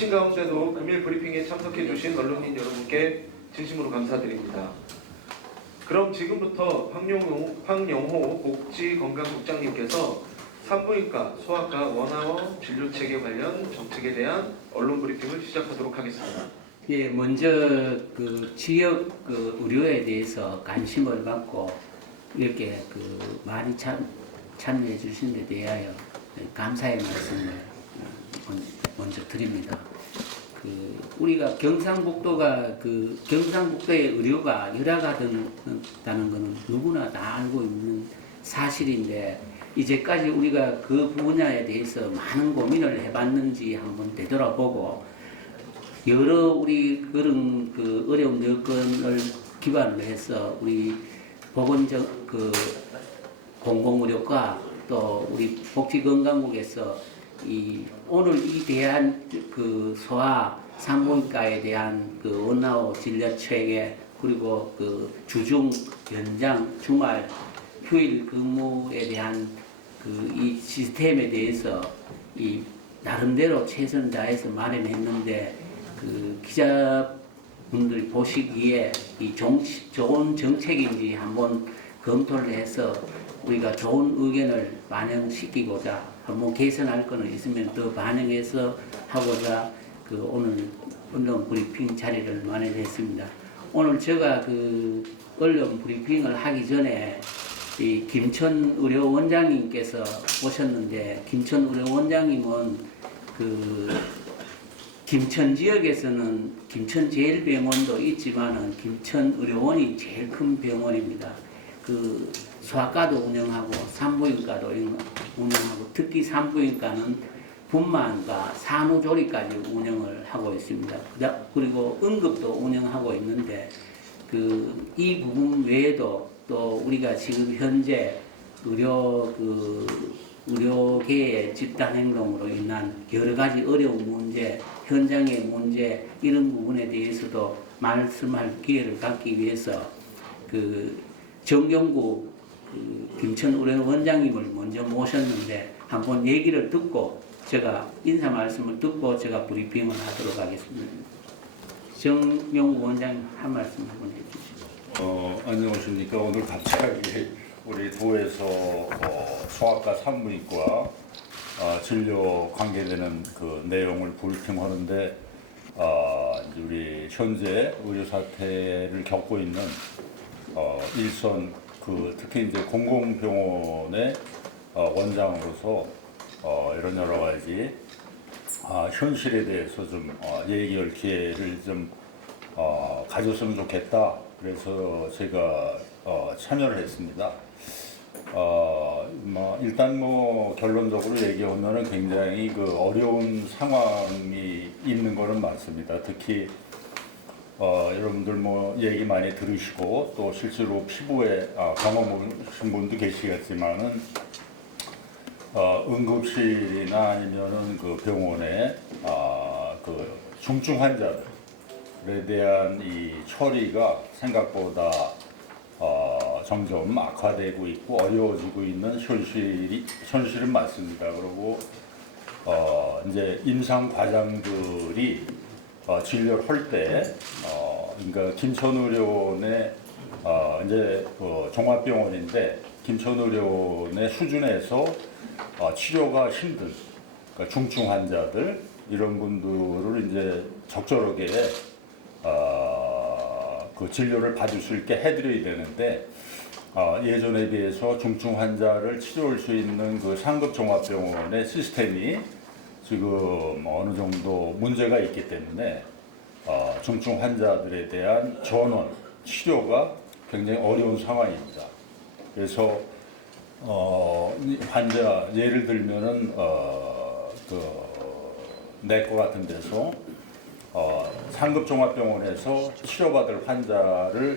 바쁘신 가운데도 금일 브리핑에 참석해 주신 언론인 여러분께 진심으로 감사드립니다. 그럼 지금부터 황영호 복지건강국장님께서 산부인과, 소아과 원아원 진료체계 관련 정책에 대한 언론 브리핑을 시작하도록 하겠습니다. 예, 먼저 그 지역 그 의료에 대해서 관심을 갖고 이렇게 그 많이 참여해 주신 데 대하여 감사의 말씀을 먼저 드립니다. 그 우리가 경상북도가 경상북도의 의료가 열악하다는 것은 누구나 다 알고 있는 사실인데, 이제까지 우리가 그 분야에 대해서 많은 고민을 해봤는지 한번 되돌아보고, 여러 우리 그런 그 어려운 여건을 기반으로 해서 우리 공공의료과 또 우리 복지건강국에서 오늘 이 대한 그 소아 산부인과에 대한 그 원아웃 진료 체계, 그리고 그 주중 연장 주말 휴일 근무에 대한 그 이 시스템에 대해서 이 나름대로 최선 다해서 마련했는데, 그 기자분들이 보시기에 이 좋은 정책인지 한번 검토를 해서 우리가 좋은 의견을 반영시키고자, 한번 개선할 거는 있으면 더 반영해서 하고자 그 오늘 언론 브리핑 자리를 마련했습니다. 오늘 제가 그 언론 브리핑을 하기 전에 이 김천 의료원장님께서 오셨는데, 김천 의료원장님은 그 김천 지역에서는 김천제일병원도 있지만은 김천의료원이 제일 큰 병원입니다. 그 소아과도 운영하고 산부인과도 운영하고, 특히 산부인과는 분만과 산후조리까지 운영을 하고 있습니다. 그리고 응급도 운영하고 있는데, 이 부분 외에도 또 우리가 지금 현재 의료계의 집단행동으로 인한 여러 가지 어려운 문제, 현장의 문제, 이런 부분에 대해서도 말씀할 기회를 갖기 위해서 정경구 김천의료원장님을 먼저 모셨는데, 한번 얘기를 듣고 제가 인사 말씀을 듣고 제가 브리핑을 하도록 하겠습니다. 정경구 원장님 한 말씀 한번 해주시죠. 안녕하십니까. 오늘 갑자기 우리 도에서 소아과 산부인과 진료 관계되는 그 내용을 브리핑하는데, 이제 우리 현재 의료 사태를 겪고 있는 일선 특히 이제 공공병원의 원장으로서 이런 여러 가지 현실에 대해서 좀 얘기할 기회를 좀 가졌으면 좋겠다. 그래서 제가 참여를 했습니다. 일단 결론적으로 얘기하면은 굉장히 그 어려운 상황이 있는 거는 맞습니다. 특히 여러분들 얘기 많이 들으시고 또 실제로 피부에 경험하신 분도 계시겠지만은 응급실이나 아니면은 그 병원에 그 중증 환자들에 대한 이 처리가 생각보다 점점 악화되고 있고 어려워지고 있는 현실은 맞습니다. 그리고 이제 임상 과장들이 진료를 할 때, 그러니까 김천의료원의 이제 종합병원인데, 김천의료원의 수준에서 치료가 힘든 그러니까 중증 환자들 이런 분들을 이제 적절하게 그 진료를 받을 수 있게 해드려야 되는데, 예전에 비해서 중증 환자를 치료할 수 있는 그 상급 종합병원의 시스템이 지금 어느 정도 문제가 있기 때문에 중증 환자들에 대한 전원 치료가 굉장히 어려운 상황입니다. 그래서 환자 예를 들면은 내과 같은 데서 상급 종합병원에서 치료받을 환자를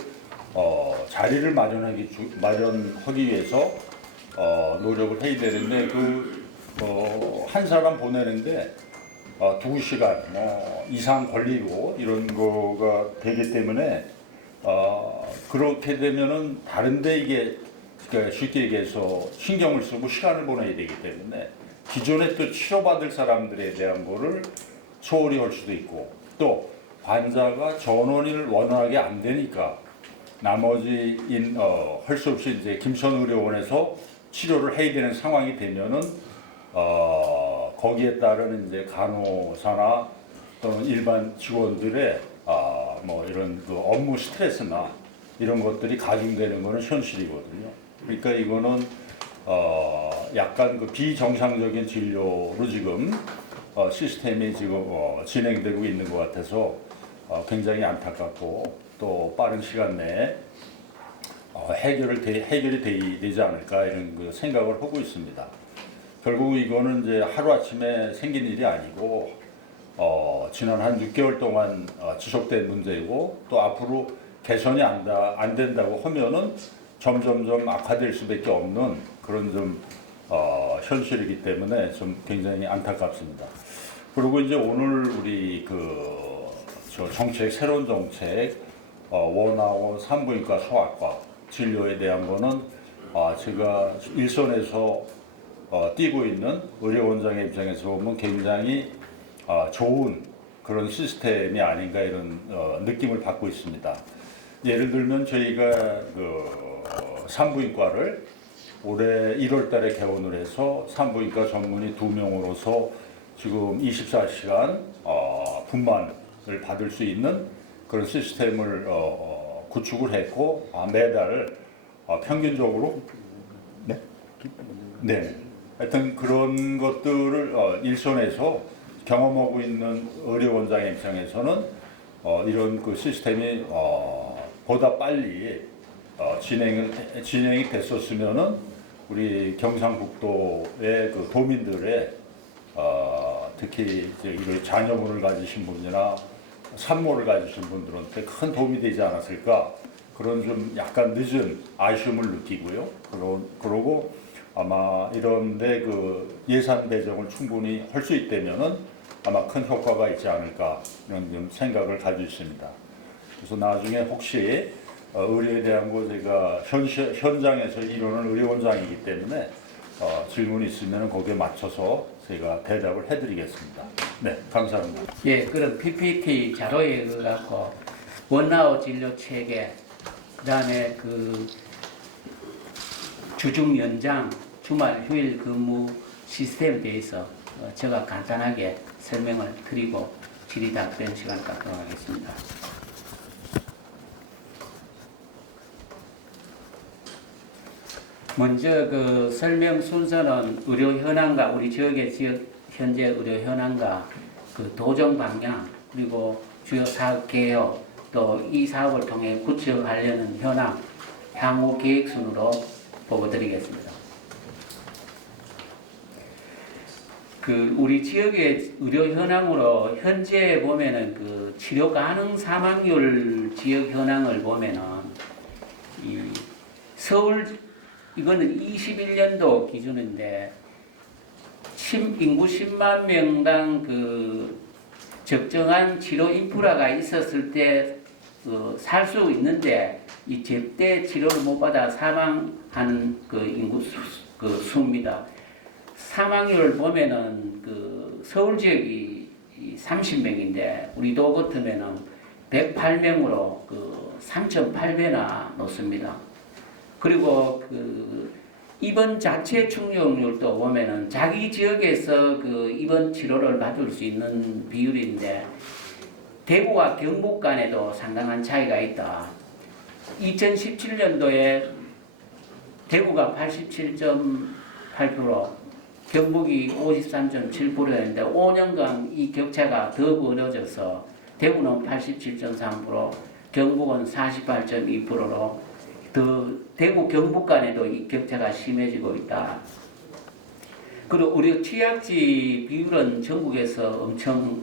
자리를 마련하기 위해서 노력을 해야 되는데, 한 사람 보내는데 2시간 이상 걸리고 이런 거가 되기 때문에, 그렇게 되면은 다른데 이게 그러니까 쉽게 얘기해서 신경을 쓰고 시간을 보내야 되기 때문에 기존에 또 치료받을 사람들에 대한 거를 소홀히 할 수도 있고 또 환자가 전원을 원활하게 안 되니까 나머지 할 수 없이 이제 김천의료원에서 치료를 해야 되는 상황이 되면은 거기에 따른 이제 간호사나 또는 일반 직원들의 뭐 이런 그 업무 스트레스나 이런 것들이 가중되는 것은 현실이거든요. 그러니까 이거는 약간 그 비정상적인 진료로 지금 시스템이 지금 진행되고 있는 것 같아서 굉장히 안타깝고 또 빠른 시간 내에 해결이 되지 않을까 이런 그 생각을 하고 있습니다. 결국 이거는 이제 하루아침에 생긴 일이 아니고 지난 한 6개월 동안 지속된 문제이고 또 앞으로 개선이 안 된다고 하면은 점점점 악화될 수밖에 없는 그런 좀 현실이기 때문에 좀 굉장히 안타깝습니다. 그리고 이제 오늘 우리 저 정책 새로운 정책 원아원 산부인과 소아과 진료에 대한 거는 제가 일선에서 뛰고 있는 의료원장의 입장에서 보면 굉장히 좋은 그런 시스템이 아닌가 이런 느낌을 받고 있습니다. 예를 들면 저희가 산부인과를 올해 1월 달에 개원을 해서 산부인과 전문의 2명으로서 지금 24시간 분만을 받을 수 있는 그런 시스템을 구축을 했고 매달 평균적으로 네. 하여튼 그런 것들을 일선에서 경험하고 있는 의료원장의 입장에서는 이런 그 시스템이 보다 빨리 진행이 됐었으면은 우리 경상북도의 그 도민들의 특히 이제 이런 자녀분을 가지신 분이나 산모를 가지신 분들한테 큰 도움이 되지 않았을까 그런 좀 약간 늦은 아쉬움을 느끼고요. 그러고 아마 이런데 그 예산 배정을 충분히 할 수 있다면은 아마 큰 효과가 있지 않을까 이런 좀 생각을 가지고 있습니다. 그래서 나중에 혹시 의료에 대한 거 제가 현장에서 이루는 의료원장이기 때문에 질문이 있으면 거기에 맞춰서 제가 대답을 해드리겠습니다. 네, 감사합니다. 예, 그럼 PPT 자료에 의해서 원아웃 진료 체계, 그다음에 그 주중 연장, 주말 휴일 근무 시스템에 대해서 제가 간단하게 설명을 드리고 질의 답변 시간 갖도록 하겠습니다. 먼저 그 설명 순서는 의료 현황과 우리 지역의 현재 의료 현황과 그 도정 방향 그리고 주요 사업 개요 또 이 사업을 통해 구축하려는 현황 향후 계획 순으로 보고드리겠습니다. 그 우리 지역의 의료 현황으로 현재 보면은 그 치료 가능 사망률 지역 현황을 보면은 이 서울 이거는 21년도 기준인데 인구 10만 명당 그 적정한 치료 인프라가 있었을 때 살 수 있는데 이 제때 치료를 못 받아 사망하는 그 인구 수입니다. 사망률을 보면은 그 서울 지역이 30명인데 우리 도 같으면은 108명으로 그 3.8배나 높습니다. 그리고 그 입원 자체 충족률도 보면은 자기 지역에서 그 입원 치료를 받을 수 있는 비율인데 대구와 경북 간에도 상당한 차이가 있다. 2017년도에 대구가 87.8%, 경북이 53.7%였는데 5년간 이 격차가 더 벌어져서 대구는 87.3%, 경북은 48.2%로 더 대구 경북 간에도 이 격차가 심해지고 있다. 그리고 우리 취약지 비율은 전국에서 엄청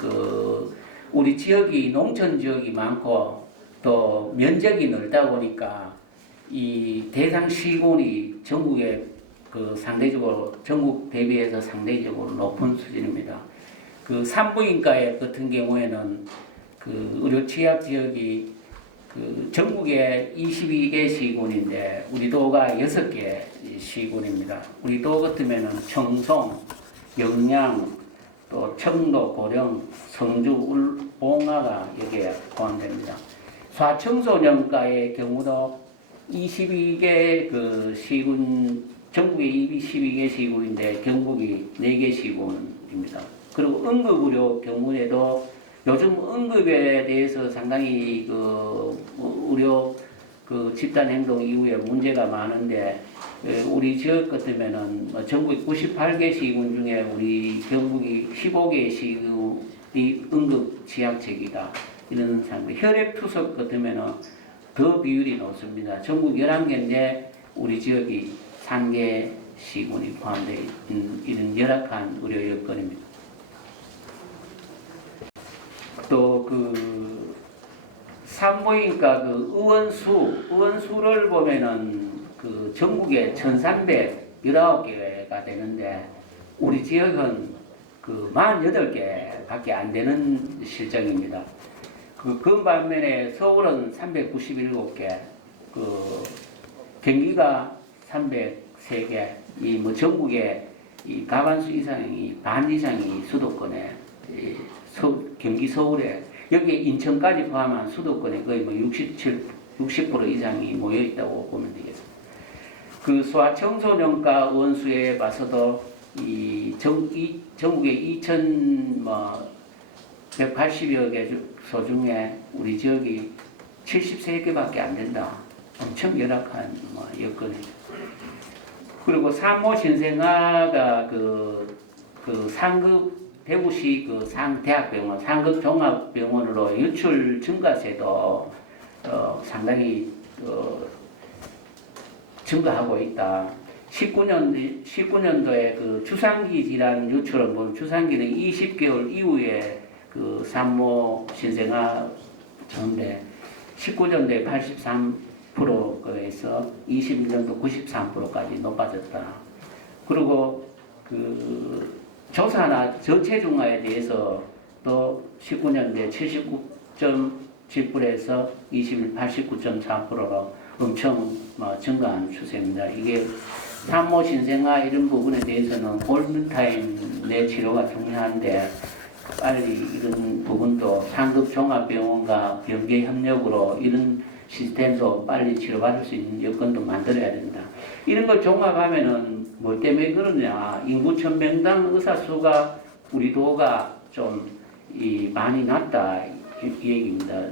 우리 지역이 농촌 지역이 많고 또 면적이 넓다 보니까 이 대상 시군이 전국에 상대적으로 전국 대비해서 상대적으로 높은 수준입니다. 그 산부인과의 같은 경우에는 그 의료 취약 지역이 전국에 22개 시군인데 우리 도가 6개 시군입니다. 우리 도 같으면은 청송, 영양, 또 청도, 고령, 성주, 봉화가 여기에 포함됩니다. 소아청소년과의 경우도 22개 그 시군, 전국에 22개 시군인데 경북이 4개 시군입니다. 그리고 응급의료 경우에도 요즘 응급에 대해서 상당히 그 의료 그 집단행동 이후에 문제가 많은데 우리 지역 같으면은 전국 98개 시군 중에 우리 경북이 15개 시군이 응급 취약책이다. 이런 상태. 혈액투석 같으면은 더 비율이 높습니다. 전국 11개인데 우리 지역이 3개 시군이 포함되어 있는 이런 열악한 의료 여건입니다. 또 그 산부인과 그 의원수를 보면은 그 전국에 1,319개가 되는데 우리 지역은 그 48개밖에 안 되는 실정입니다. 그 반면에 서울은 397개, 그 경기가 303개, 이 뭐 전국에 이 가반수 이상이 반 이상이 수도권에 경기 서울에 여기에 인천까지 포함한 수도권에 거의 뭐 60% 이상이 모여 있다고 보면 되겠습니다. 그 소아청소년과 원수에 봐서도 이 전국에 2,180여 개소 중에 우리 지역이 73개밖에 안 된다. 엄청 열악한 여건이죠. 그리고 산모 신생아가 그 상급 대구시 그 상대학병원, 상급 종합병원으로 유출 증가세도 상당히 증가하고 있다. 19년도에 그 추상기 질환 유출을 보면 추상기는 20개월 이후에 그 산모 신생아 전데 19년도에 83%에서 21년도 93%까지 높아졌다. 그리고 그 조사나 저체중아에 대해서 또 19년도에 79.7%에서 20일 89.4%로 엄청 증가한 추세입니다. 이게 산모 신생아 이런 부분에 대해서는 골든타임 내 치료가 중요한데 빨리 이런 부분도 상급 종합병원과 병계 협력으로 이런 시스템도 빨리 치료받을 수 있는 여건도 만들어야 된다. 이런 걸 종합하면은 뭐 때문에 그러냐? 인구 1,000명당 의사 수가 우리 도가 좀 많이 낮다 이 얘기입니다.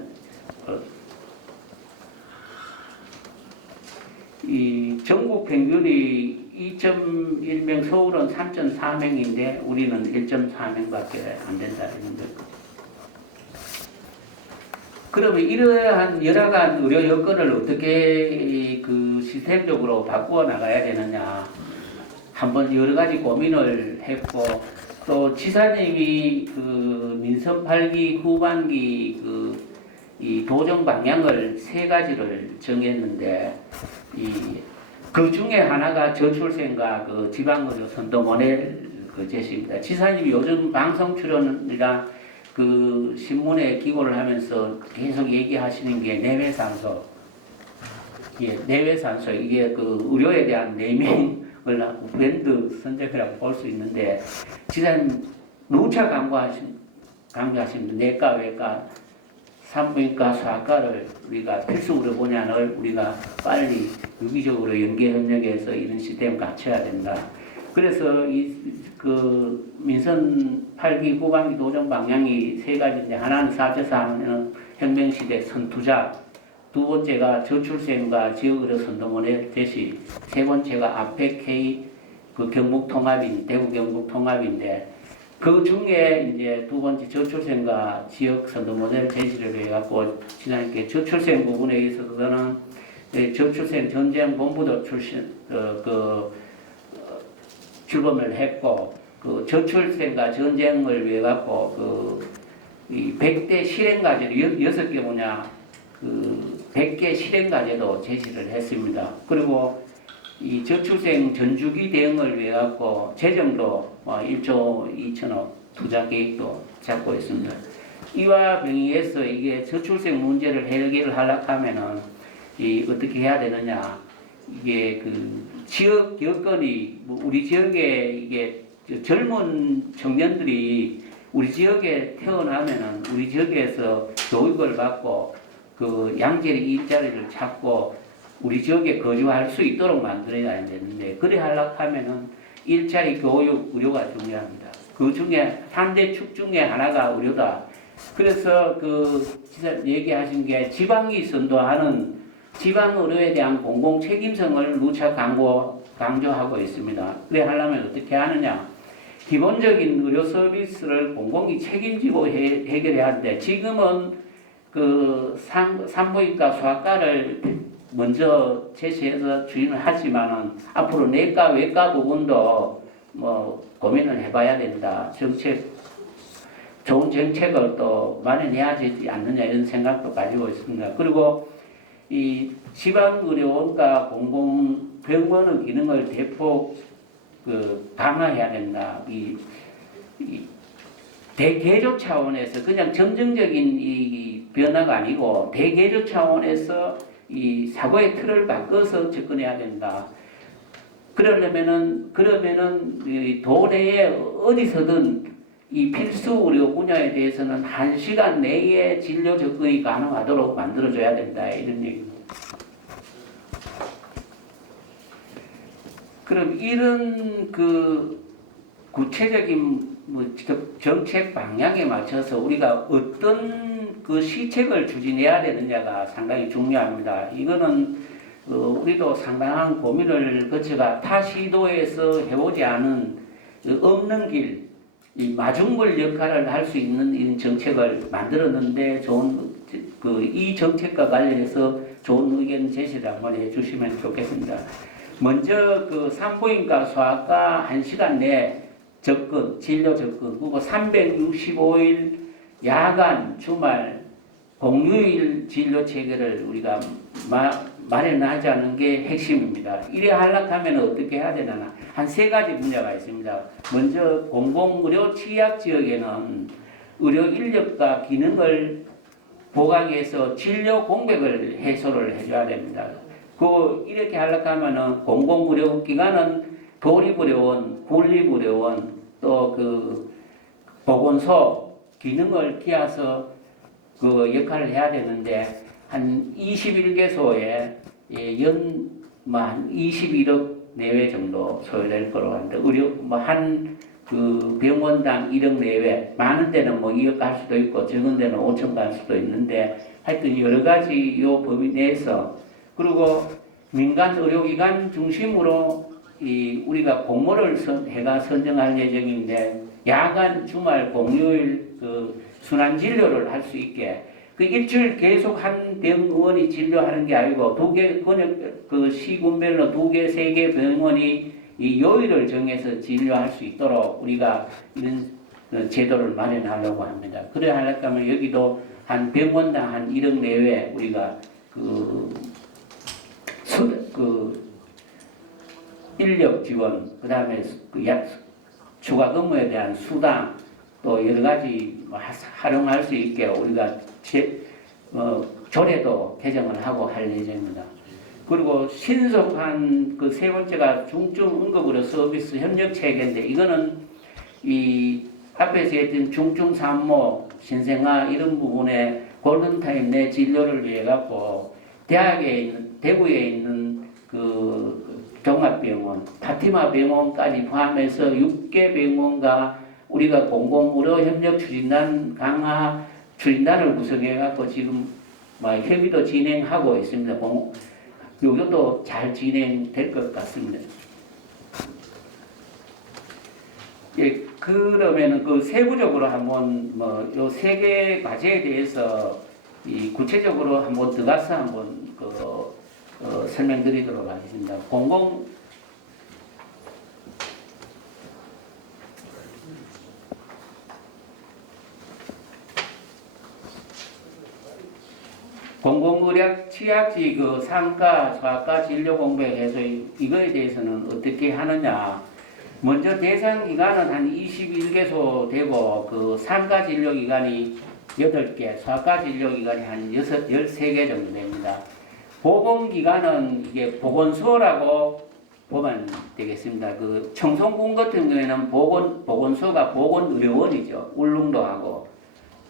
이 전국 평균이 2.1명, 서울은 3.4명인데 우리는 1.4명밖에 안 된다 이런 거. 그러면 이러한 열악한 의료 여건을 어떻게 그 시스템적으로 바꾸어 나가야 되느냐? 한번 여러 가지 고민을 했고 또 지사님이 그 민선 8기 후반기 이 도정 방향을 3가지를 정했는데 그 중에 하나가 저출생과 그 지방의료 선도 모델 그 제시입니다. 지사님이 요즘 방송 출연이나 그 신문에 기고를 하면서 계속 얘기하시는 게 내외산소. 예, 내외산소 이게 그 의료에 대한 내명을 하고 브랜드 선택이라고 볼 수 있는데 지사님 누차 강조하십니다. 내과, 외과, 산부인과, 소아과를 우리가 필수 의료 분야를 우리가 빨리 유기적으로 연계 협력해서 이런 시스템을 갖춰야 된다. 그래서 그 민선 8기 후반기 도정 방향이 3가지인데 하나는 4.4는 혁명시대 선투자, 두 번째가 저출생과 지역의료 선도 모델 제시, 세 번째가 아펙K 그 경북통합인 대구 경북통합인데 그 중에 이제 두 번째 저출생과 지역 선도 모델 제시를 해갖고 지난해 저출생 부분에 있어서는 저출생 전쟁 본부도 출범을 했고 그 저출생과 전쟁을 위해 갖고 이 100대 실행과제를 6개 분야 그 100개 실행과제도 제시를 했습니다. 그리고 이 저출생 전주기 대응을 위해 갖고 재정도 1조 2천억 투자 계획도 잡고 있습니다. 이와 병행해서 이게 저출생 문제를 해결을 하려고 하면은 어떻게 해야 되느냐? 이게 그 지역 여건이 우리 지역에 이게 젊은 청년들이 우리 지역에 태어나면은 우리 지역에서 교육을 받고 그 양질의 일자리를 찾고 우리 지역에 거주할 수 있도록 만들어야 되는데 그래 하려고 하면은 일자리, 교육, 의료가 중요합니다. 그 중에 3대 축 중에 하나가 의료다. 그래서 그 진짜 얘기하신 게 지방이 선도하는 지방 의료에 대한 공공 책임성을 누차 강조하고 있습니다. 그래 하려면 어떻게 하느냐? 기본적인 의료 서비스를 공공이 책임지고 해결해야 하는데 지금은 그 산부인과 소아과를 먼저 제시해서 주인을 하지만은 앞으로 내과 외과 부분도 뭐 고민을 해봐야 된다. 좋은 정책을 또 마련해야 되지 않느냐 이런 생각도 가지고 있습니다. 그리고 이 지방의료원과 공공병원의 기능을 대폭 강화해야 된다. 이 대개조 차원에서 그냥 점정적인 이 변화가 아니고 대개조 차원에서 이 사고의 틀을 바꿔서 접근해야 된다. 그러면은 이 도내에 어디서든 이 필수 의료 분야에 대해서는 1시간 내에 진료 접근이 가능하도록 만들어줘야 된다 이런 얘기입니다. 그럼 이런 그 구체적인 뭐 정책 방향에 맞춰서 우리가 어떤 그 시책을 추진해야 되느냐가 상당히 중요합니다. 이거는 우리도 상당한 고민을 거쳐가 타 시도에서 해보지 않은 없는 길, 이 마중물 역할을 할 수 있는 이런 정책을 만들었는데 이 정책과 관련해서 좋은 의견 제시를 한번 해주시면 좋겠습니다. 먼저 그 산부인과 소아과 1시간 내 접근, 진료 접근, 그리고 365일 야간, 주말, 공휴일 진료 체계를 우리가 마련하자는 게 핵심입니다. 이래 하려고 하면 어떻게 해야 되나? 한 3가지 문제가 있습니다. 먼저 공공의료 취약 지역에는 의료 인력과 기능을 보강해서 진료 공백을 해소를 해줘야 됩니다. 이렇게 하려고 하면은 공공의료기관은 도립의료원, 군립의료원, 또 그 보건소 기능을 끼워서 그 역할을 해야 되는데 한 21개소에 한 21억 내외 정도 소요될 거로 합니다. 그 병원당 1억 내외, 많은 데는 뭐 2억 갈 수도 있고 적은 데는 5천 갈 수도 있는데 하여튼 여러 가지 요 범위 내에서 그리고 민간 의료기관 중심으로 우리가 공모를 해가 선정할 예정인데 야간, 주말, 공휴일 그 순환 진료를 할 수 있게 그 일주일 계속 한 병원이 진료하는 게 아니고 그 시군별로 2개, 3개 병원이 이 요일을 정해서 진료할 수 있도록 우리가 이런 제도를 마련하려고 합니다. 그래 하려고 하면 여기도 한 병원당 한 1억 내외 우리가 인력 지원, 그 다음에 추가 근무에 대한 수당, 또 여러 가지 활용할 수 있게 우리가 조례도 개정을 하고 할 예정입니다. 그리고 신속한 그 3번째가 중증 응급의료 서비스 협력 체계인데 이거는 이 앞에서 했던 중증 산모, 신생아 이런 부분에 골든타임 내 진료를 위해 갖고 대구에 있는 그 종합병원, 파티마 병원까지 포함해서 6개 병원과 우리가 공공의료 협력 추진단을 구성해 갖고 지금 협의도 진행하고 있습니다. 요것도 잘 진행될 것 같습니다. 예, 그러면은 그 세부적으로 한번 요 3개 과제에 대해서 구체적으로 한번 들어가서 한번 설명드리도록 하겠습니다. 공공의료 취약지 그 상가, 소아과 진료 공백해서 이거에 대해서는 어떻게 하느냐? 먼저 대상 기간은 한 21개소 되고 그 상가 진료 기간이 8개, 소아과 진료 기간이 한 13개 정도 됩니다. 보건 기간은 이게 보건소라고 보면 되겠습니다. 그 청송군 같은 경우에는 보건소가 보건의료원이죠. 울릉도 하고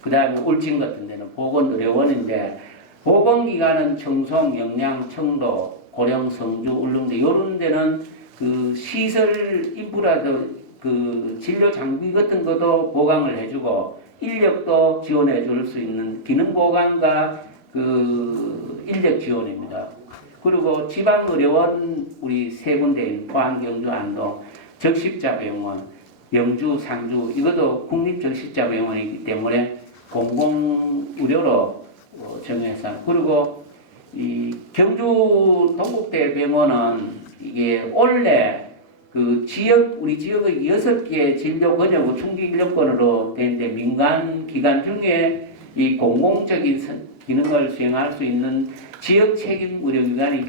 그 다음에 울진 같은 데는 보건의료원인데 보건기관은 청송, 영양, 청도, 고령, 성주, 울릉도 이런 데는 그 시설 인프라도 그 진료 장비 같은 것도 보강을 해주고 인력도 지원해 줄 수 있는 기능 보강과 그 인력 지원입니다. 그리고 지방의료원 우리 세 군데인 포항, 경주, 안동, 적십자병원, 영주, 상주 이것도 국립적십자병원이기 때문에 공공의료로 정해서 그리고 이 경주 동국대 병원은 이게 원래 그 지역 우리 지역의 6개 진료 권역 충기 인력권으로 되는데 민간 기관 중에 이 공공적인 기능을 수행할 수 있는 지역 책임 의료기관이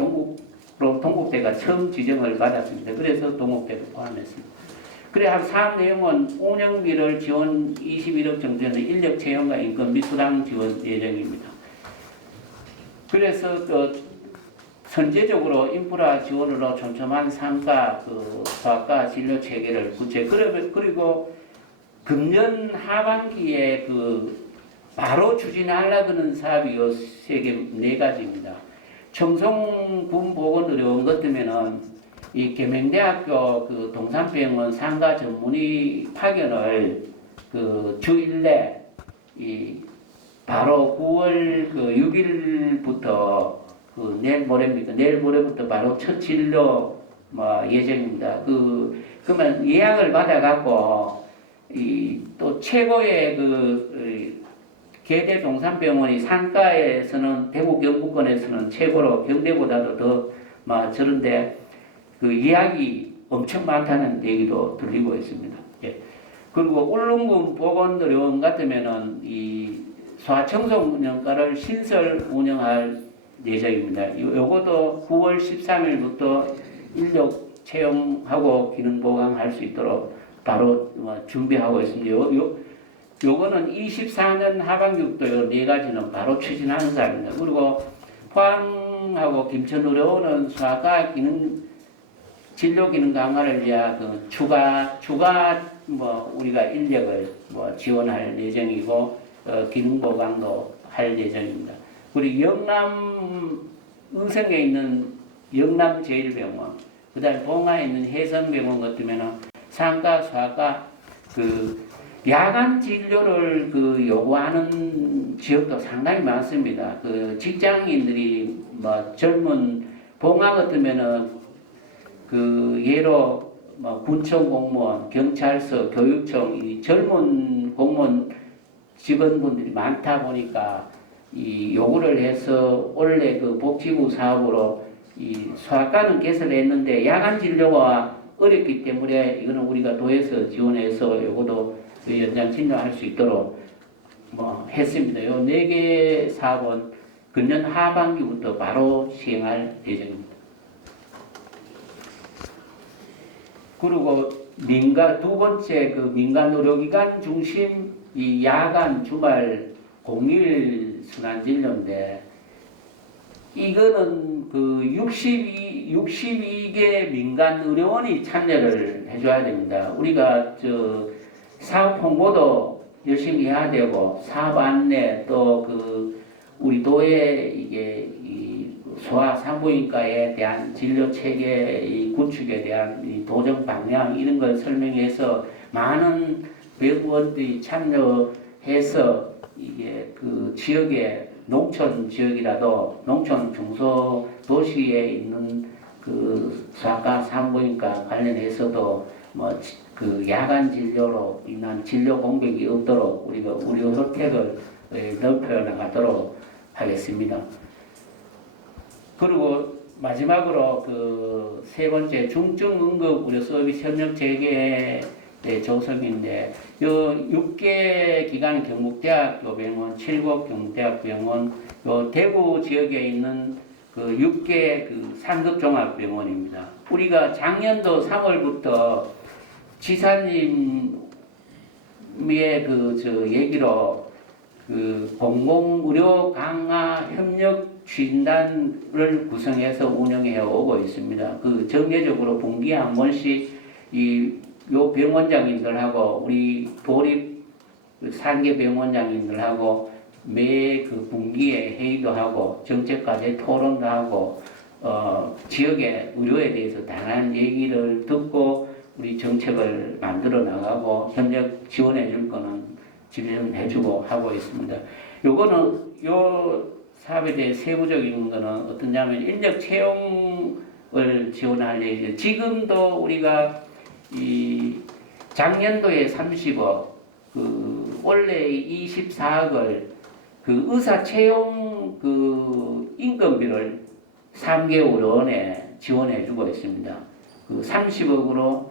동국대가 처음 지정을 받았습니다. 그래서 동국대도 포함했습니다. 그래 한 사업 내용은 운영비를 지원 21억 정도는 인력 채용과 인건비 수당 지원 예정입니다. 그래서 선제적으로 인프라 지원으로 촘촘한 상가 소아과 진료 체계를 구체 그리고 금년 하반기에 바로 추진하려고 하는 사업이 요 네 가지입니다. 청송군 보건의료원 같으면은 이 계명대학교 동산병원 상가 전문의 파견을 주일내 바로 9월 6일부터 내일 모레입니까? 내일 모레부터 바로 첫 진료 예정입니다. 그러면 예약을 받아갖고 또 최고의 계대 동산병원이 상가에서는 대구 경북권에서는 최고로 경대보다도 더 저런데 예약이 엄청 많다는 얘기도 들리고 있습니다. 예. 그리고 울릉군 보건의료원 같으면은 이 소아청소 운영과를 신설 운영할 예정입니다. 요것도 9월 13일부터 인력 채용하고 기능 보강할 수 있도록 바로 준비하고 있습니다. 요거는 24년 하반기부터 요 네 가지는 바로 추진하는 사업입니다. 그리고 포항하고 김천의료원은 소아과 진료 기능 강화를 위한 추가 우리가 인력을 지원할 예정이고 기능 보강도 할 예정입니다. 우리 영남 의성에 있는 영남제일병원, 그다음에 봉화에 있는 해성병원 같으면은 상가, 소아과 야간 진료를 요구하는 지역도 상당히 많습니다. 직장인들이 젊은 봉화 같으면은 예로 군청 공무원, 경찰서, 교육청 이 젊은 공무원 직원분들이 많다 보니까 이 요구를 해서 원래 복지부 사업으로 이 소아과는 개설했는데 야간 진료가 어렵기 때문에 이거는 우리가 도에서 지원해서 요것도 연장 진료할 수 있도록 했습니다. 요 4개 사업은 금년 하반기부터 바로 시행할 예정입니다. 그리고 두 번째 민간 의료기관 중심 이 야간 주말 공휴일 순환 진료인데 이거는 62개 민간 의료원이 참여를 해줘야 됩니다. 우리가 사업 홍보도 열심히 해야 되고 사업 안내 또 우리 도의 이 소아 산부인과에 대한 진료 체계 구축에 대한 이 도정 방향 이런 걸 설명해서 많은 외부원들이 참여해서 이게 지역의 농촌 지역이라도 농촌 중소 도시에 있는 소아과 산부인과 관련해서도 야간 진료로 인한 진료 공백이 없도록 우리가 우리 혜택을 넓혀 나가도록 하겠습니다. 그리고 마지막으로 세 번째 중증 응급 의료 서비스 협력 체계 조성인데 요 6개 기관 경북대학교 병원, 7곳 경북대학 병원, 요 대구 지역에 있는 6개 상급 종합병원입니다. 우리가 작년도 3월부터 지사님의 얘기로 공공의료 강화 협력 추진단을 구성해서 운영해 오고 있습니다. 그 정례적으로 분기에 한 번씩 요 병원장님들하고 우리 도립 상계 병원장님들하고 매 그 분기에 회의도 하고 정책과제 토론도 하고 지역의 의료에 대해서 다양한 얘기를 듣고 우리 정책을 만들어 나가고 현역 지원해 줄 거는 지원해 주고 하고 있습니다. 요거는 요 사업에 대해 세부적인 거는 어떠냐면 인력 채용을 지원할 예정. 지금도 우리가 이 작년도에 30억, 그 원래 24억을 그 의사 채용 그 인건비를 3개월원에 지원해주고 있습니다. 그 30억으로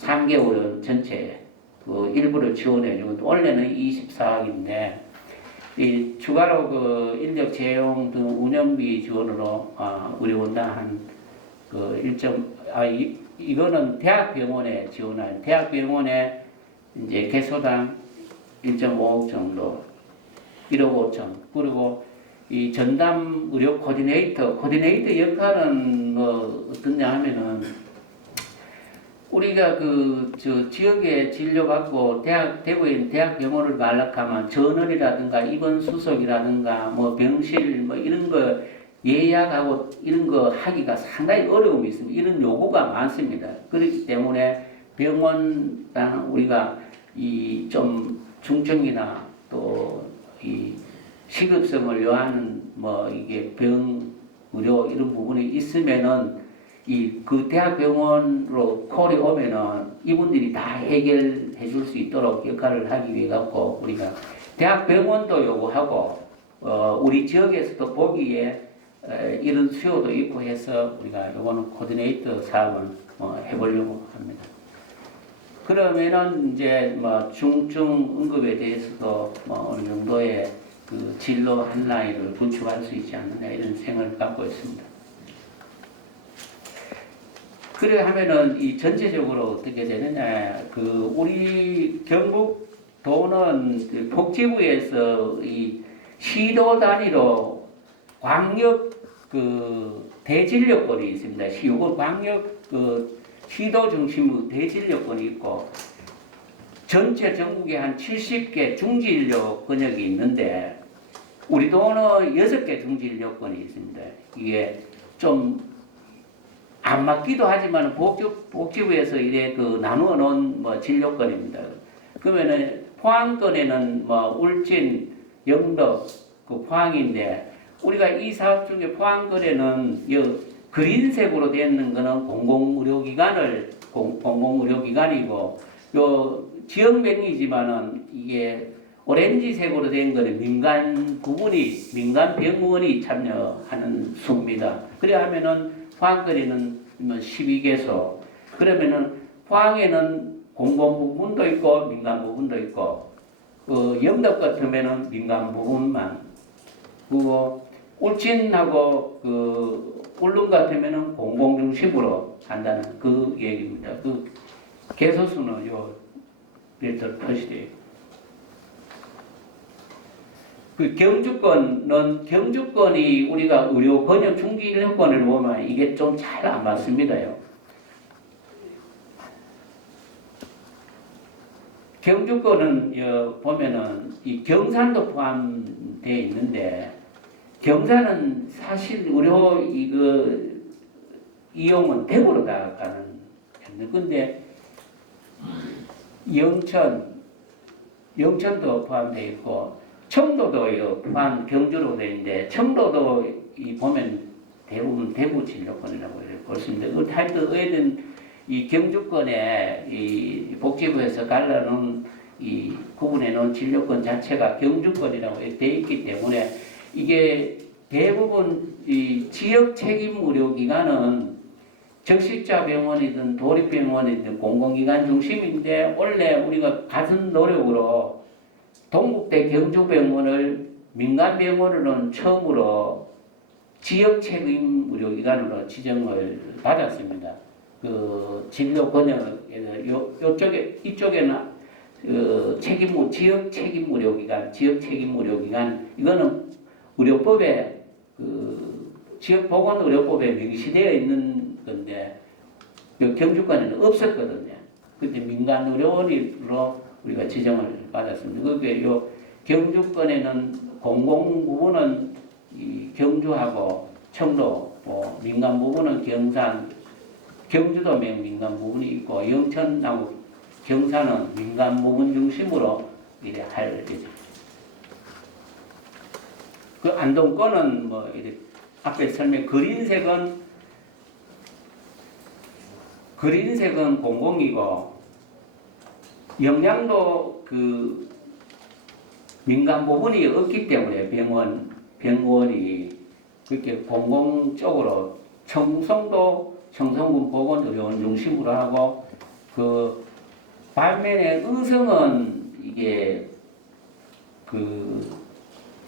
3개월 전체 그 일부를 지원해주고 원래는 24억인데 이 추가로 그 인력 채용 등 운영비 지원으로 의료원단 한그 이거는 대학병원에 지원할 대학병원에 이제 개소당 1.5억 정도 1억 5천 그리고 이 전담 의료 코디네이터 역할은 뭐 어떠냐 하면은 우리가 저 지역에 진료받고 대구에 대학병원을 말락하면 전원이라든가 입원 수속이라든가 뭐 병실 뭐 이런 거 예약하고 이런 거 하기가 상당히 어려움이 있습니다. 이런 요구가 많습니다. 그렇기 때문에 병원당 우리가 이 좀 중증이나 또 이 시급성을 요하는 뭐 이게 병 의료 이런 부분이 있으면은 그 대학병원으로 콜이 오면은 이분들이 다 해결해 줄 수 있도록 역할을 하기 위해 갖고 우리가 대학병원도 요구하고 우리 지역에서도 보기에 이런 수요도 있고 해서 우리가 요거는 코디네이터 사업을 해보려고 합니다. 그러면은 이제 뭐 중증 응급에 대해서도 뭐 어느 정도의 그 진로 한 라인을 구축할 수 있지 않느냐 이런 생각을 갖고 있습니다. 그래 하면은 이 전체적으로 어떻게 되느냐 그 우리 경북도는 그 복지부에서 이 시도 단위로 광역 그 대진료권이 있습니다. 요거 광역 그 시도 중심의 대진료권이 있고 전체 전국에 한 70개 중진료 권역이 있는데 우리 도는 6개 중진료권이 있습니다. 이게 좀 안 맞기도 하지만 복지부에서 이래 그 나누어 놓은 뭐 진료권입니다. 그러면은 포항권에는 뭐 울진, 영덕, 그 포항인데 우리가 이 사업 중에 포항권에는 그린색으로 되어 있는 거는 공공의료기관이고 요 지역명이지만은 이게 오렌지색으로 된 거는 민간 병원이 참여하는 수입니다. 그래 하면은 포항거리는 12개소. 그러면은 포항에는 공공 부분도 있고 민간 부분도 있고, 영덕 같으면은 민간 부분만. 그리고 울진하고 울릉 같으면은 공공 중심으로 한다는 그 얘기입니다. 그 개소수는 요 별도로 표시되어 있고. 그 경주권이 우리가 의료 번역 중진료권을 보면 이게 좀 잘 안 맞습니다요. 경주권은 보면은 이 경산도 포함되어 있는데 경산은 사실 의료 이용은 대구로 나가는 근데 영천도 포함되어 있고 청도도 포함 경주로 되어 있는데 청도도 보면 대부분 대구 진료권이라고 볼 수 있는데 하여튼 어쨌든 이 경주권에 이 복지부에서 갈라놓은 이 구분해 놓은 진료권 자체가 경주권이라고 되어 있기 때문에 이게 대부분 이 지역 책임 의료기관은 적십자 병원이든 도립병원이든 공공기관 중심인데 원래 우리가 같은 노력으로 동국대 경주병원을 민간병원으로는 처음으로 지역 책임 의료기관으로 지정을 받았습니다. 그 진료 번역에서 이쪽에는 지역 책임 의료기관 이거는 의료법에 지역보건의료법에 명시되어 있는 건데 경주권에는 없었거든요. 그때 민간의료원으로 우리가 지정을 받았습니다. 그게 요 경주권에는 공공 부분은 이 경주하고 청도, 민간 부분은 경산, 경주도 민간 부분이 있고 영천하고 경산은 민간 부분 중심으로 이래 할 예정. 그 안동권은 뭐 이렇게 앞에 설명 그린색은 공공이고 영양도 그 민간 부분이 없기 때문에 병원이 그렇게 공공 쪽으로 청송군 보건의료원 중심으로 하고 그 반면에 의성은 이게 그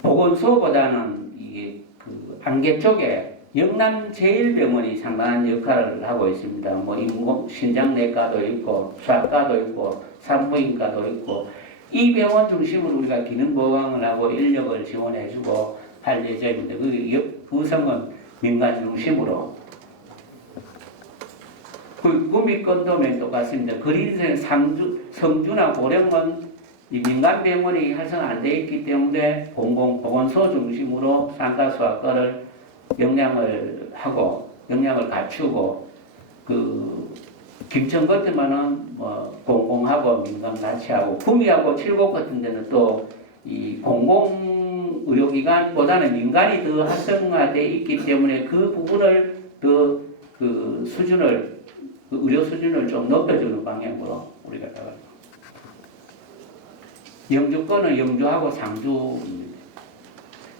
보건소보다는 이게 그 안개 쪽에 영남제일병원이 상당한 역할을 하고 있습니다. 뭐 신장내과도 있고 수학과도 있고 산부인과도 있고 이 병원 중심으로 우리가 기능 보강을 하고 인력을 지원해주고 할 예정입니다. 그 의성은 민간 중심으로. 그 구미권도면 똑같습니다. 그린색 성주나 고령은 이 민간 병원이 활성화 안 돼 있기 때문에 공공보건소 중심으로 산과수학과를 역량을 갖추고 그 김천 같으면은 뭐 공공하고 민간 같이 하고 구미하고 칠곡 같은 데는 또 이 공공 의료기관보다는 민간이 더 활성화돼 있기 때문에 그 부분을 더 그 수준을 그 의료 수준을 좀 높여주는 방향으로 우리가 나가요. 영주권은 영주하고 상주입니다.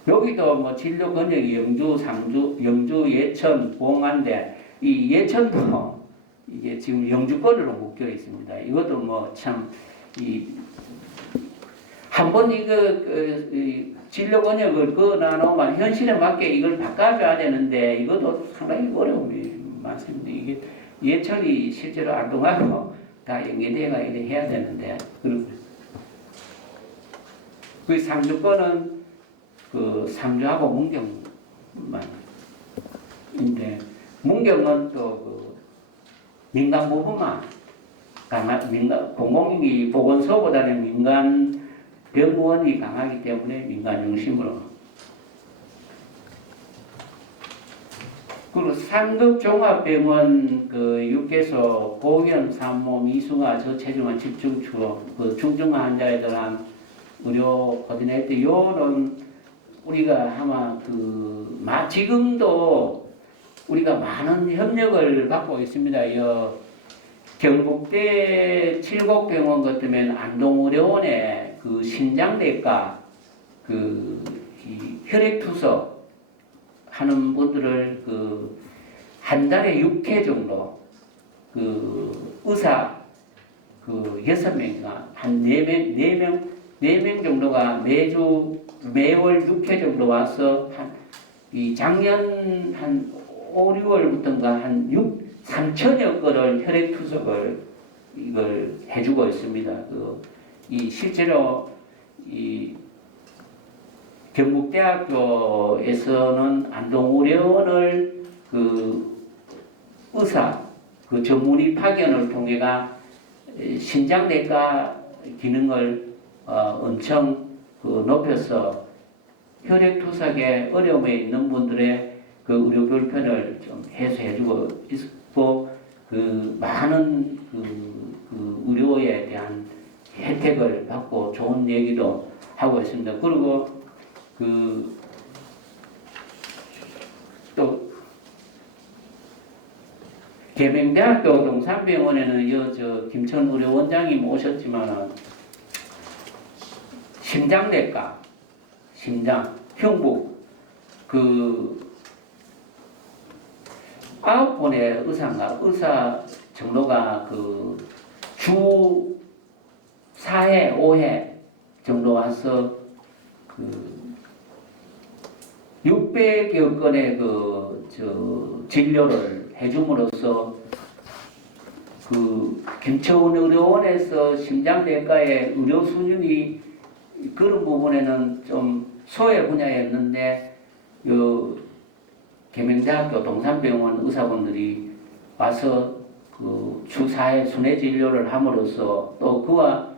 여기도 뭐 진료 권역이 영주, 상주, 영주, 예천, 봉안데 이 예천도 이게 지금 영주권으로 묶여 있습니다. 이것도 뭐 참 이 한번 이 진료 권역을 나누면 현실에 맞게 이걸 바꿔줘야 되는데 이것도 상당히 어려움이 많습니다. 이게 예천이 실제로 안동하고 다 연계되어가 이래 해야 되는데 그 상주권은 그 상주하고 문경만인데 문경은 또 그 민간 부분만 공공이 보건소보다는 민간 병원이 강하기 때문에 민간 중심으로. 그리고 상급 종합병원 그 육개소 고위험 산모 미숭아 저체중한 집중추로 그 중증 환자에 대한 의료 코디네이터 요는 우리가 아마 지금도 우리가 많은 협력을 받고 있습니다. 경북대 칠곡병원 같으면 안동의료원에 그 신장내과 이 혈액투석 하는 분들을 한 달에 6회 정도 의사 6명인가 한 4명 정도가 매월 6회 정도 와서 이 작년 한 5, 6월부터인가 한 3천여 건을 혈액투석을 이걸 해주고 있습니다. 이 실제로 이 경북대학교에서는 안동의료원을 의사 전문의 파견을 통해가 신장내과 기능을 엄청 높여서 혈액투석에 어려움에 있는 분들의 의료 불편을 좀 해소해주고 있고 많은 의료에 대한 혜택을 받고 좋은 얘기도 하고 있습니다. 그리고 또 계명대학교 동산병원에는 김천 의료원장님 오셨지만은 심장내과, 흉부 9분의 의사 정도가 주 4회, 5회 정도 와서 600여 건의 진료를 해줌으로써 김천의료원에서 심장내과의 의료 수준이 그런 부분에는 좀 소외 분야였는데 계명대학교 동산병원 의사분들이 와서 그 주 4회 순회 진료를 함으로써 또 그와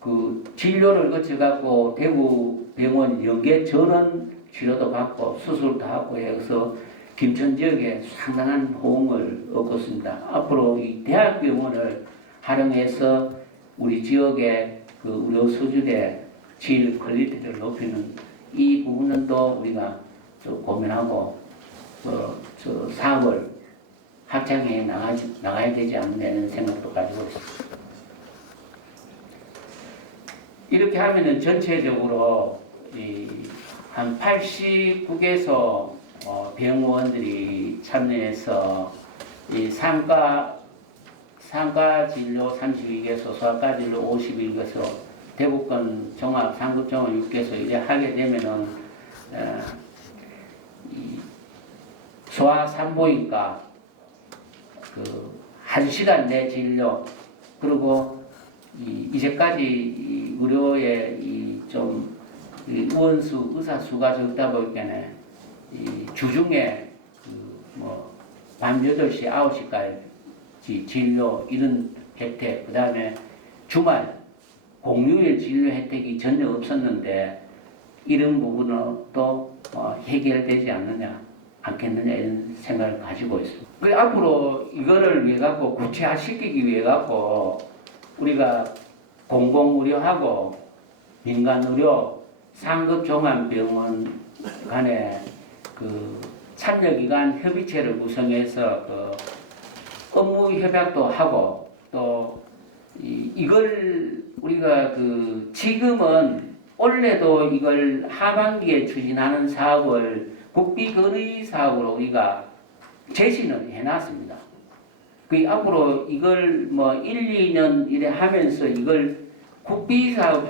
그 진료를 거쳐갖고 대구 병원 연계 전원 치료도 받고 수술도 하고 해서 김천 지역에 상당한 호응을 얻고 있습니다. 앞으로 이 대학병원을 활용해서 우리 지역의 그 의료 수준의 질 퀄리티를 높이는 이 부분은 또 우리가 좀 고민하고 저 사업을 확장해 나가야 되지 않느냐 이런 생각도 가지고 있습니다. 이렇게 하면은 전체적으로 한 89개소 병원들이 참여해서 이 상가 진료 32개소, 소아과 진료 51개소, 대구권 종합 상급 종합 6개소 이래 하게 되면은 이 소아 산부인과 그 1시간 내 진료 그리고 이제까지 이 의료의 좀 의원수 의사 수가 적다 보니까 이 주중에 밤 8시 9시까지 진료 이런 혜택 그 다음에 주말 공휴일 진료 혜택이 전혀 없었는데 이런 부분은 또 해결되지 않겠느냐 이런 생각을 가지고 있습니다. 그래서 앞으로 이거를 위해 갖고 구체화시키기 위해 갖고 우리가 공공의료하고 민간의료 상급 종합병원 간에 그 참여기관 협의체를 구성해서 그 업무 협약도 하고 또 이걸 우리가 그 지금은 올해도 이걸 하반기에 추진하는 사업을 국비건의 사업으로 우리가 제시는 해놨습니다. 그 앞으로 이걸 1, 2년 이래 하면서 이걸 국비 사업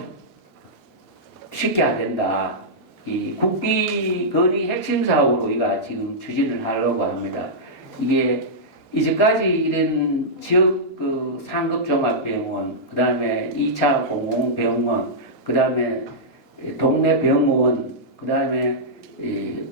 시켜야 된다. 이 국비건의 핵심 사업으로 우리가 지금 추진을 하려고 합니다. 이게 이제까지 이런 지역 그 상급 종합병원, 그 다음에 2차 공공병원, 그 다음에 동네 병원, 그 다음에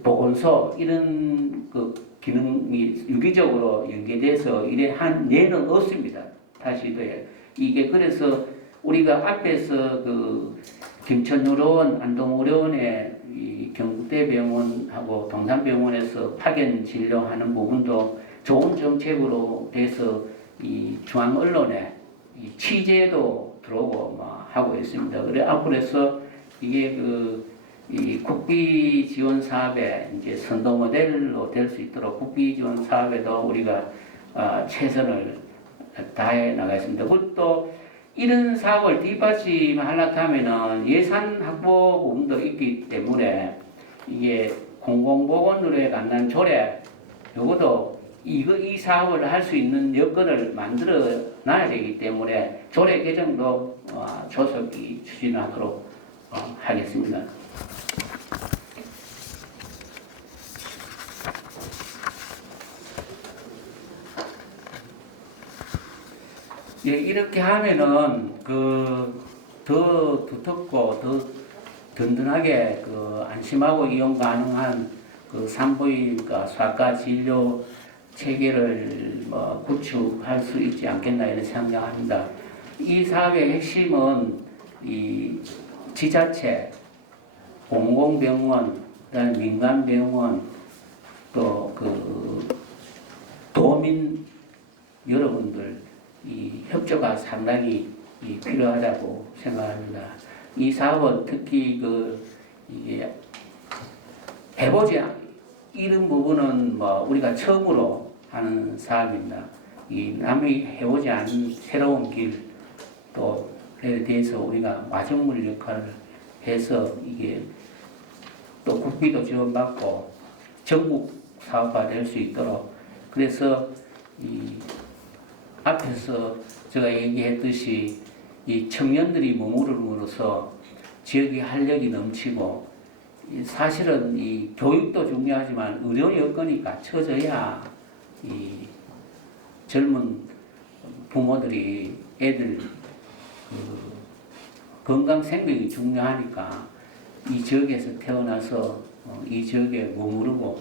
보건소 이런 그 기능이 유기적으로 연계돼서 이래 한 예는 없습니다. 다시 돼. 이게 그래서 우리가 앞에서 그 김천의료원, 안동의료원의 이 경북대병원하고 동산병원에서 파견 진료하는 부분도 좋은 정책으로 돼서 이 중앙 언론에 이 취재도 들어오고 하고 있습니다. 그래 앞으로서 이게 이 국비 지원 사업에 이제 선도 모델로 될 수 있도록 국비 지원 사업에도 우리가 최선을 다해 나가겠습니다. 그것도 이런 사업을 뒷받침하려고 하면은 예산 확보 부분도 있기 때문에 이게 공공보건의료에 관한 조례 요것도 이 사업을 할 수 있는 여건을 만들어 놔야 되기 때문에 조례 개정도 조속히 추진하도록 하겠습니다. 예, 이렇게 하면은 더 두텁고 더 든든하게 안심하고 이용 가능한 산부인과 소아과 진료 체계를 구축할 수 있지 않겠나 이런 생각합니다. 이 사업의 핵심은 이 지자체, 공공병원, 그다음에 민간병원 또 도민 여러분들 이 협조가 상당히 필요하다고 생각합니다. 이 사업은 특히 이게 해보지 이런 부분은 우리가 처음으로 하는 사업입니다. 이 남이 해보지 않은 새로운 길에 대해서 우리가 마중물 역할을 해서 이게 또 국비도 지원받고 전국 사업화 될 수 있도록 그래서 이 앞에서 제가 얘기했듯이 이 청년들이 머무름으로써 지역의 활력이 넘치고 사실은 이 교육도 중요하지만 의료 여건이 갖춰져야 이 젊은 부모들이 애들 건강 생명이 중요하니까 이 지역에서 태어나서 이 지역에 머무르고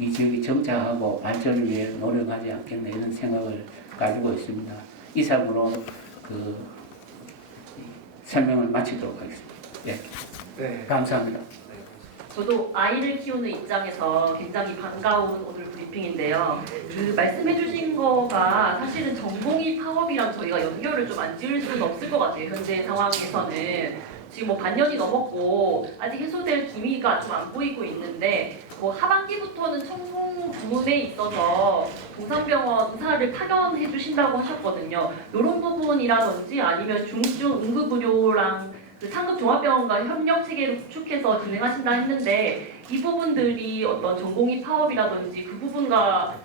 이 지역이 정착하고 발전을 위해 노력하지 않겠나 이런 생각을 가지고 있습니다. 이상으로 그 설명을 마치도록 하겠습니다. 예, 네. 감사합니다. 저도 아이를 키우는 입장에서 굉장히 반가운 오늘 브리핑인데요. 그 말씀해주신 거가 사실은 전공의 파업이랑 저희가 연결을 좀 안 지을 수는 없을 것 같아요. 현재 상황에서는 지금 뭐 반년이 넘었고 아직 해소될 기미가 좀 안 보이고 있는데 뭐 하반기부터는 천공 부문에 있어서 동산병원 의사를 파견해 주신다고 하셨거든요. 이런 부분이라든지 아니면 중증 응급의료랑 그 상급 종합병원과 협력 체계를 구축해서 진행하신다 했는데 이 부분들이 어떤 전공의 파업이라든지 그 부분과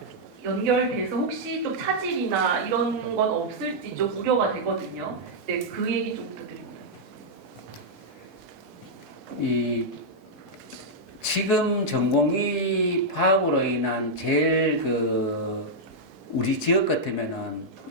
연결돼서 혹시 좀 차질이나 이런 건 없을지 좀 우려가 되거든요. 네, 그 얘기 좀 부탁드립니다. 이 지금 전공의 파업으로 인한 제일 그 우리 지역 같으면은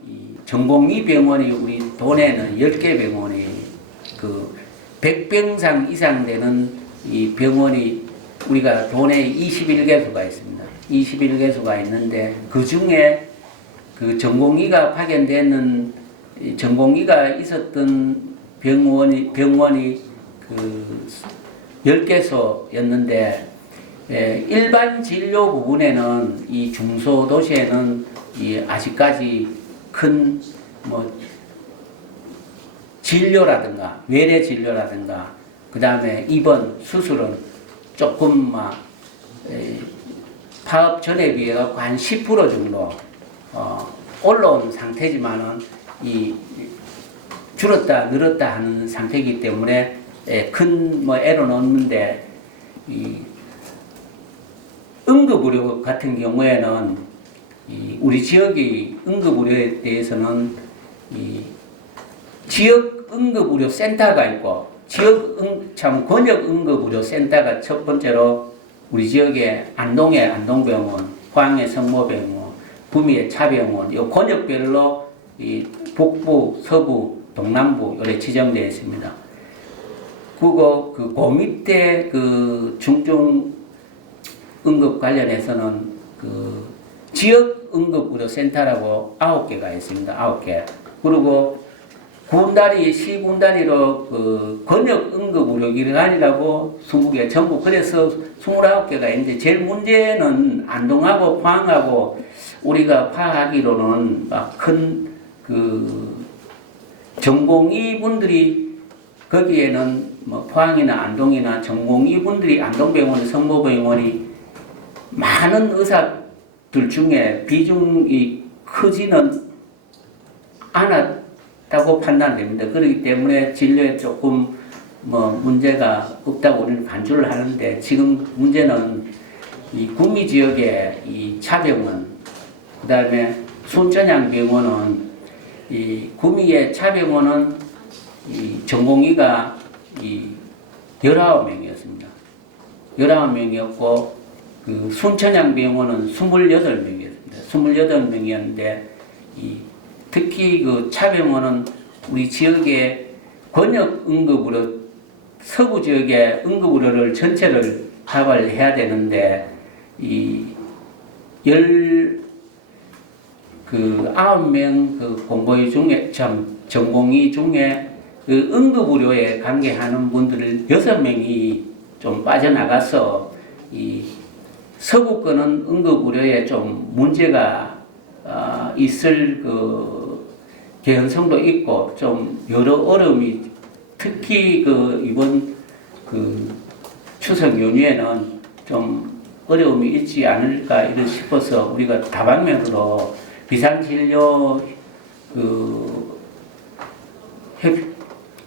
이 전공의 병원이 우리 도내는 10개 병원이 그 100병상 이상 되는 이 병원이 우리가 도내에 21개소가 있습니다. 21개소가 있는데 그 중에 그 전공의가 파견되는 전공의가 있었던 병원이 그 10개소였는데 일반 진료 부분에는 이 중소도시에는 이 아직까지 큰 뭐 진료라든가 외래 진료라든가 그 다음에 입원 수술은 조금 막 파업 전에 비해 한 10% 정도 올라온 상태지만은 이 줄었다 늘었다 하는 상태이기 때문에 큰 뭐 애로는 없는데 이 응급의료 같은 경우에는 이 우리 지역의 응급의료에 대해서는 이 지역 응급의료 센터가 있고 참 권역 응급의료 센터가 첫 번째로 우리 지역에 안동의 안동병원, 포항의 성모병원, 구미의 차병원 이 권역별로 이 북부, 서부, 동남부 이렇게 지정되어 있습니다. 그거 그 밑에 그 중증 응급 관련해서는 그 지역 응급의료 센터라고 9개가 있습니다. 9개. 그리고 군단위, 시군 단위로 그 권역 응급의료기관이라고 20개, 전부 그래서 29개가 있는데 제일 문제는 안동하고 포항하고 우리가 파악하기로는 큰 그 전공의 분들이 거기에는 뭐 포항이나 안동이나 전공의 분들이 안동병원, 성모병원이 많은 의사들 중에 비중이 크지는 않았다고 판단됩니다. 그렇기 때문에 진료에 조금 뭐 문제가 없다고 우리는 간주를 하는데 지금 문제는 이 구미 지역의 이 차병원, 그 다음에 순천향병원은 이 구미의 차병원은 이 전공의가 이 19명이었습니다. 19명이었고 그 순천향병원은 28명이었습니다. 28명이었는데 이 특히 그 차병원은 우리 지역의 권역 응급의료 서부 지역의 응급의료를 전체를 가발을 해야 되는데 이 9명 그 공고의 중에 참 전공의 중에 그 응급의료에 관계하는 분들을 6명이 좀 빠져나가서 이 서구권은 응급의료에 좀 문제가 있을 그 개연성도 있고 좀 여러 어려움이 특히 그 이번 그 추석 연휴에는 좀 어려움이 있지 않을까 이런 싶어서 우리가 다방면으로 비상진료 그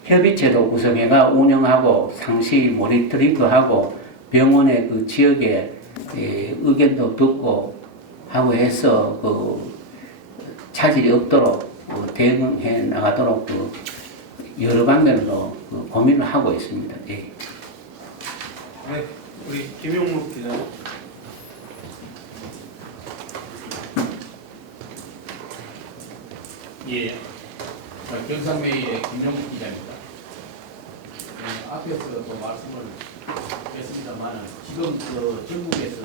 협의체도 구성해가 운영하고 상시 모니터링도 하고 병원의 그 지역에 의견도 듣고 하고 해서 그 차질이 없도록 대응해 나가도록 그 여러 방면으로 그 고민을 하고 있습니다. 예. 네, 우리 김용묵 기자님. 예, 경상매의 김용국 기자입니다. 앞에서 또 말씀을 했습니다만 지금 그 전국에서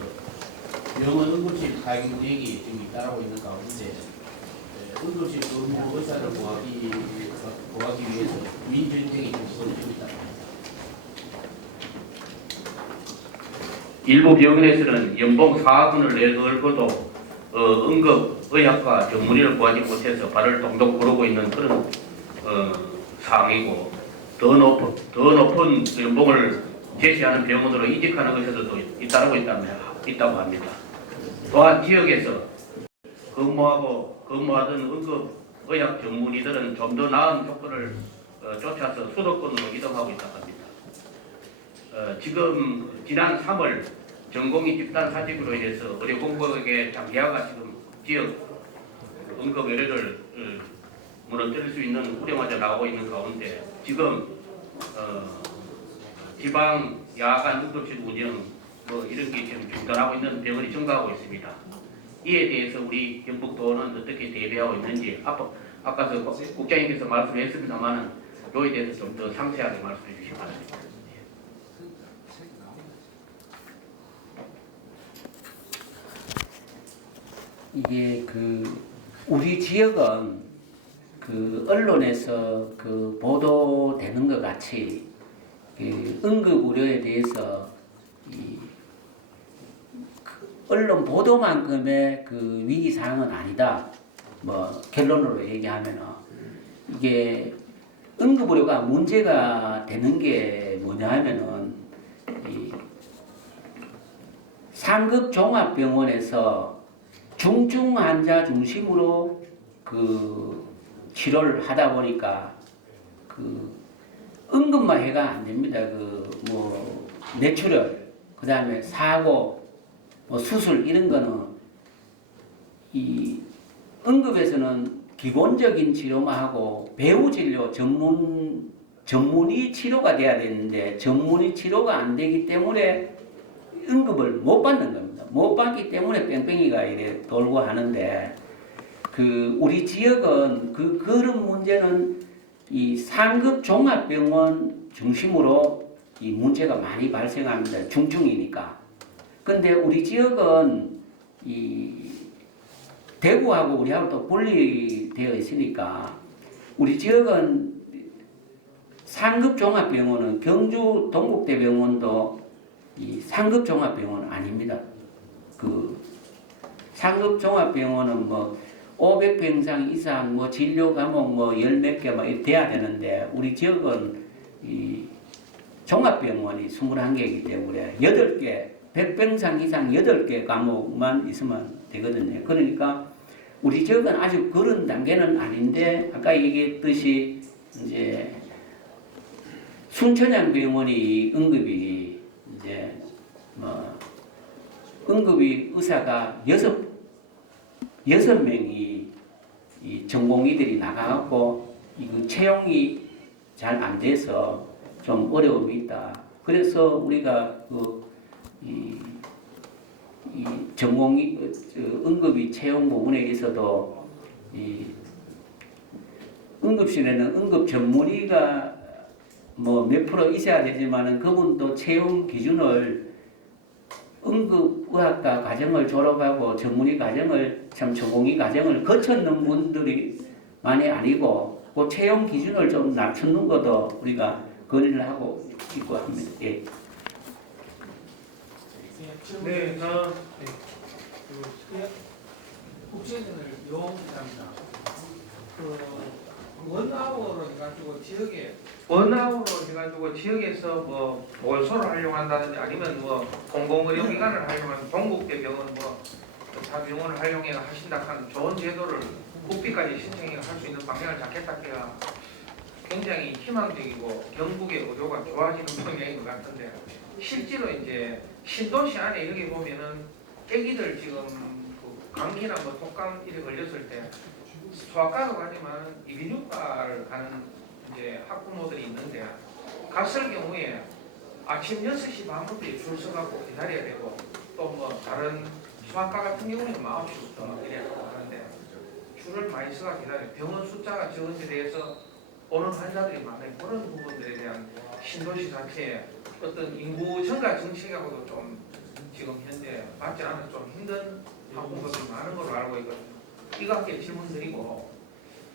병원 응급실 가입 문의액이 지금 잇따르고 있는 가운데 응급실 근무 의사를 구하기 위해서 민전쟁이 좀 벌어지고 있다. 일부 병원에서는 연봉 4분을 내걸고도 응급의학과 전문의를 구하지 못해서 발을 동동 구르고 있는 그런 상황이고 더 높은 연봉을 제시하는 병원으로 이직하는 것에서도 잇따르고 있다고 합니다. 또한 지역에서 근무하던 응급의학 전문의들은 좀 더 나은 조건을 쫓아서 수도권으로 이동하고 있다고 합니다. 지금 지난 3월 전공의 집단 사직으로 인해서 의료 공복에게 장기화가 지금 지역 응급 의료를 무너뜨릴 수 있는 우려마저 나오고 있는 가운데 지금 지방 야간 응급실 운영 뭐 이런 게 지금 중단하고 있는 병원이 증가하고 있습니다. 이에 대해서 우리 경북도는 어떻게 대비하고 있는지 아까도 국장님께서 말씀했습니다만 이에 대해서 좀 더 상세하게 말씀해 주시기 바랍니다. 이게 우리 지역은 언론에서 보도되는 것 같이 응급 의료에 대해서 언론 보도만큼의 위기 사항은 아니다. 뭐 결론으로 얘기하면은 이게 응급 의료가 문제가 되는 게 뭐냐 하면은 상급 종합병원에서 중증 환자 중심으로 치료를 하다 보니까 응급만 해가 안 됩니다. 뭐 뇌출혈, 그 다음에 사고, 뭐 수술 이런 거는 이 응급에서는 기본적인 치료만 하고 배후 진료 전문의 치료가 돼야 되는데 전문의 치료가 안 되기 때문에 응급을 못 받는 겁니다. 못 받기 때문에 뺑뺑이가 이래 돌고 하는데 우리 지역은 그런 문제는 이 상급 종합병원 중심으로 이 문제가 많이 발생합니다. 중증이니까. 근데 우리 지역은 이 대구하고 우리하고 또 분리되어 있으니까 우리 지역은 상급 종합병원은 경주 동국대병원도 이 상급 종합병원은 아닙니다. 상급 종합병원은 뭐 500평상 이상 뭐 진료 과목 뭐 열 몇 개 막 돼야 되는데 우리 지역은 이 종합병원이 21개이기 때문에 8개 100평상 이상 8개 과목만 있으면 되거든요. 그러니까 우리 지역은 아직 그런 단계는 아닌데 아까 얘기했듯이 이제 순천향병원이 응급이 이제 뭐 응급이 의사가 6명이 이 전공의들이 나가갖고 이거 채용이 잘 안 돼서 좀 어려움이 있다. 그래서 우리가 이 전공의 응급이 채용 부분에 있어도 이 응급실에는 응급 전문의가 뭐 몇 프로 있어야 되지만은 그분도 채용 기준을 응급의학과 과정을 졸업하고 전문의 과정을 전공의 과정을 거쳤는 분들이 많이 아니고 그 채용 기준을 좀 낮추는 것도 우리가 건의를 하고 있고 합니다. 예. 네, 국제전을 요구합니다. 원아웃으로 해가지고 지역에서 뭐 몰소를 하려고 한다든지 아니면 뭐 공공의료기관을 하려고 하면 동국대병원 다 병원을 활용해 하신다 하는 좋은 제도를 국비까지 신청해 할 수 있는 방향을 잡겠다 해야 굉장히 희망적이고 경북의 의료가 좋아지는 방향인 것 같은데 실제로 이제 신도시 안에 여기 보면은 애기들 지금 감기나 뭐 독감 이래 걸렸을 때 소아과도 가지만 이비인후과를 가는 이제 학부모들이 있는데 갔을 경우에 아침 6시 반부터 줄 서가고 기다려야 되고 또 뭐 다른 소아과 같은 경우에는 9시부터 이래고 하는데 줄을 많이 서가 기다려요. 병원 숫자가 적은 데 대해서 오는 환자들이 많아요. 그런 부분들에 대한 신도시 자체에 어떤 인구 증가 정책하고도 좀 지금 현재 받지 않은 좀 힘든 학부모들이 많은 걸로 알고 있거든요. 이거 함께 질문드리고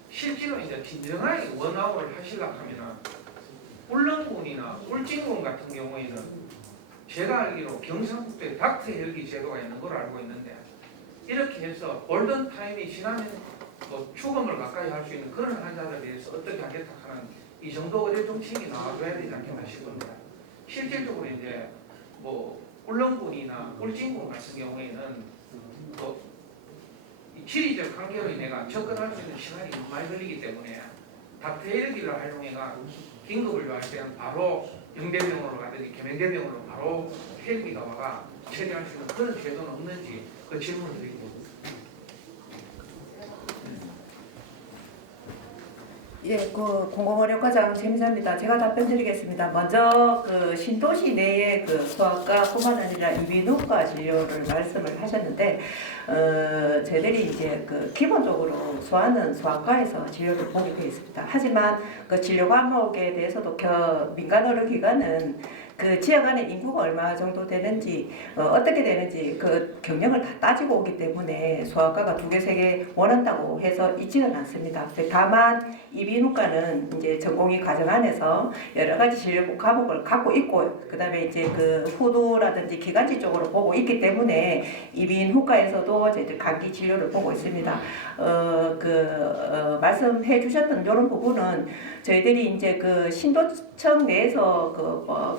실제로 이제 진정하게 원아웃을 하시려고 하면은 울릉군이나 울진군 같은 경우에는 제가 알기로 경상북도에 닥터 헬기 제도가 있는 걸로 알고 있는데 이렇게 해서 골든 타임이 지나면 뭐 죽음을 가까이 할 수 있는 그런 환자들에 대해서 어떻게 하겠다 하는 이 정도 의료 정책이 나와줘야 되지 않겠나 싶습니다. 실질적으로 이제 뭐 울릉군이나 울진군 같은 경우에는 뭐 이 지리적 관계로 인해가 접근할 수 있는 시간이 너무 많이 걸리기 때문에 닥터 헬기를 활용해가 긴급을 요할 때는 바로 영대병원으로 가든지 계명대병원으로 바로 헬기가 와가 처리할 수 있는 그런 제도는 없는지 그 질문을 드립니다. 예, 그 공공의료과장 최미자입니다. 제가 답변드리겠습니다. 먼저 그 신도시 내에 그 소아과뿐만 아니라 이비인후과 진료를 말씀을 하셨는데, 저희들이 이제 그 기본적으로 소아는 소아과에서 진료를 보게 되어 있습니다. 하지만 그 진료 과목에 대해서도 민간 의료기관은 그 지역 안에 인구가 얼마 정도 되는지 어떻게 되는지 그 경력을 다 따지고 오기 때문에 소아과가 2개, 3개 원한다고 해서 있지는 않습니다. 다만 이비인후과는 이제 전공의 과정 안에서 여러 가지 진료 과목을 갖고 있고 그다음에 이제 그 후두라든지 기관지 쪽으로 보고 있기 때문에 이비인후과에서도 저희들 감기 진료를 보고 있습니다. 말씀해 주셨던 이런 부분은 저희들이 이제 그 신도청 내에서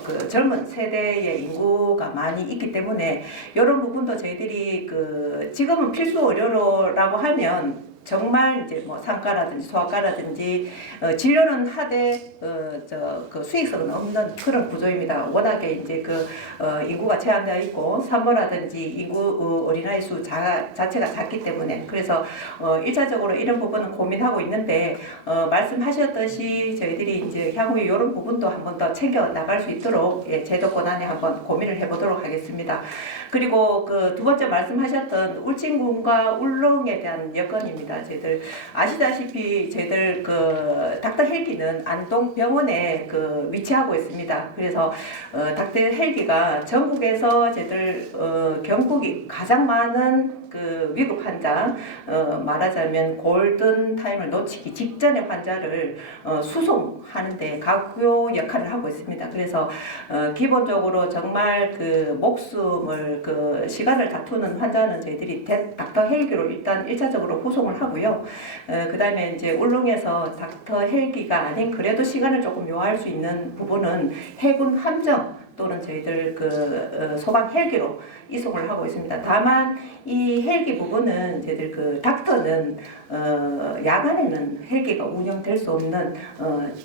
그 젊은 세대의 인구가 많이 있기 때문에 이런 부분도 저희들이 그 지금은 필수 의료라고 하면 정말 이제 뭐 상과라든지 소아과라든지 진료는 하되 그 수익성은 없는 그런 구조입니다. 워낙에 이제 인구가 제한되어 있고 산모라든지 인구 어린아이 수 자체가 작기 때문에 그래서 1차적으로 이런 부분은 고민하고 있는데 말씀하셨듯이 저희들이 이제 향후에 이런 부분도 한 번 더 챙겨 나갈 수 있도록 제도권 안에 한번 고민을 해보도록 하겠습니다. 그리고 그 2번째 말씀하셨던 울진군과 울릉에 대한 여건입니다. 저희들 아시다시피 저희들 그 닥터 헬기는 안동병원에 그 위치하고 있습니다. 그래서 닥터 헬기가 전국에서 저희들 경북이 가장 많은 그 위급 환자 말하자면 골든 타임을 놓치기 직전의 환자를 수송하는데 가교 역할을 하고 있습니다. 그래서 기본적으로 정말 그 목숨을 그 시간을 다투는 환자는 저희들이 닥터 헬기로 일단 1차적으로 후송을 하고요. 그다음에 이제 울릉에서 닥터 헬기가 아닌 그래도 시간을 조금 요할 수 있는 부분은 해군 함정 또는 저희들 그 소방 헬기로 이송을 하고 있습니다. 다만 이 헬기 부분은 저희들 그 닥터는 야간에는 헬기가 운영될 수 없는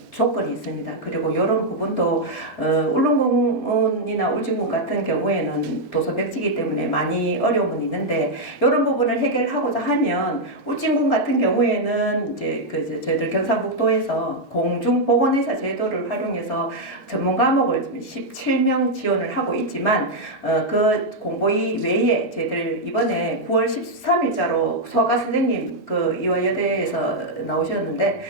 조건이 있습니다. 그리고 이런 부분도 울릉군이나 울진군 같은 경우에는 도서백지이기 때문에 많이 어려움은 있는데 이런 부분을 해결하고자 하면 울진군 같은 경우에는 이제 그 저희들 경상북도에서 공중보건의사 제도를 활용해서 전문 과목을 17명 지원을 하고 있지만 그 공보위 외에 저희들 이번에 9월 13일자로 소아과 선생님 그 이화여대에서 나오셨는데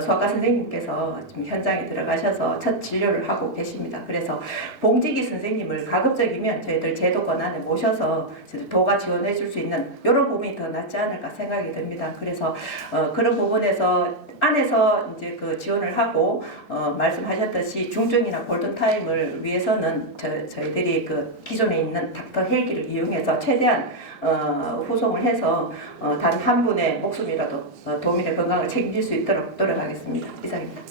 소아과 선생님께서 지금 현장에 들어가셔서 첫 진료를 하고 계십니다. 그래서 봉지기 선생님을 가급적이면 저희들 제도권 안에 모셔서 도가 지원해 줄 수 있는 이런 부분이 더 낫지 않을까 생각이 듭니다. 그래서 그런 부분에서 안에서 이제 그 지원을 하고 말씀하셨듯이 중증이나 골든타임을 위해서는 저희들이 그 기존에 있는 닥터 헬기를 이용해서 최대한 후송을 해서 단 한 분의 목숨이라도 도민의 건강을 책임질 수 있도록 노력하겠습니다. 이상입니다.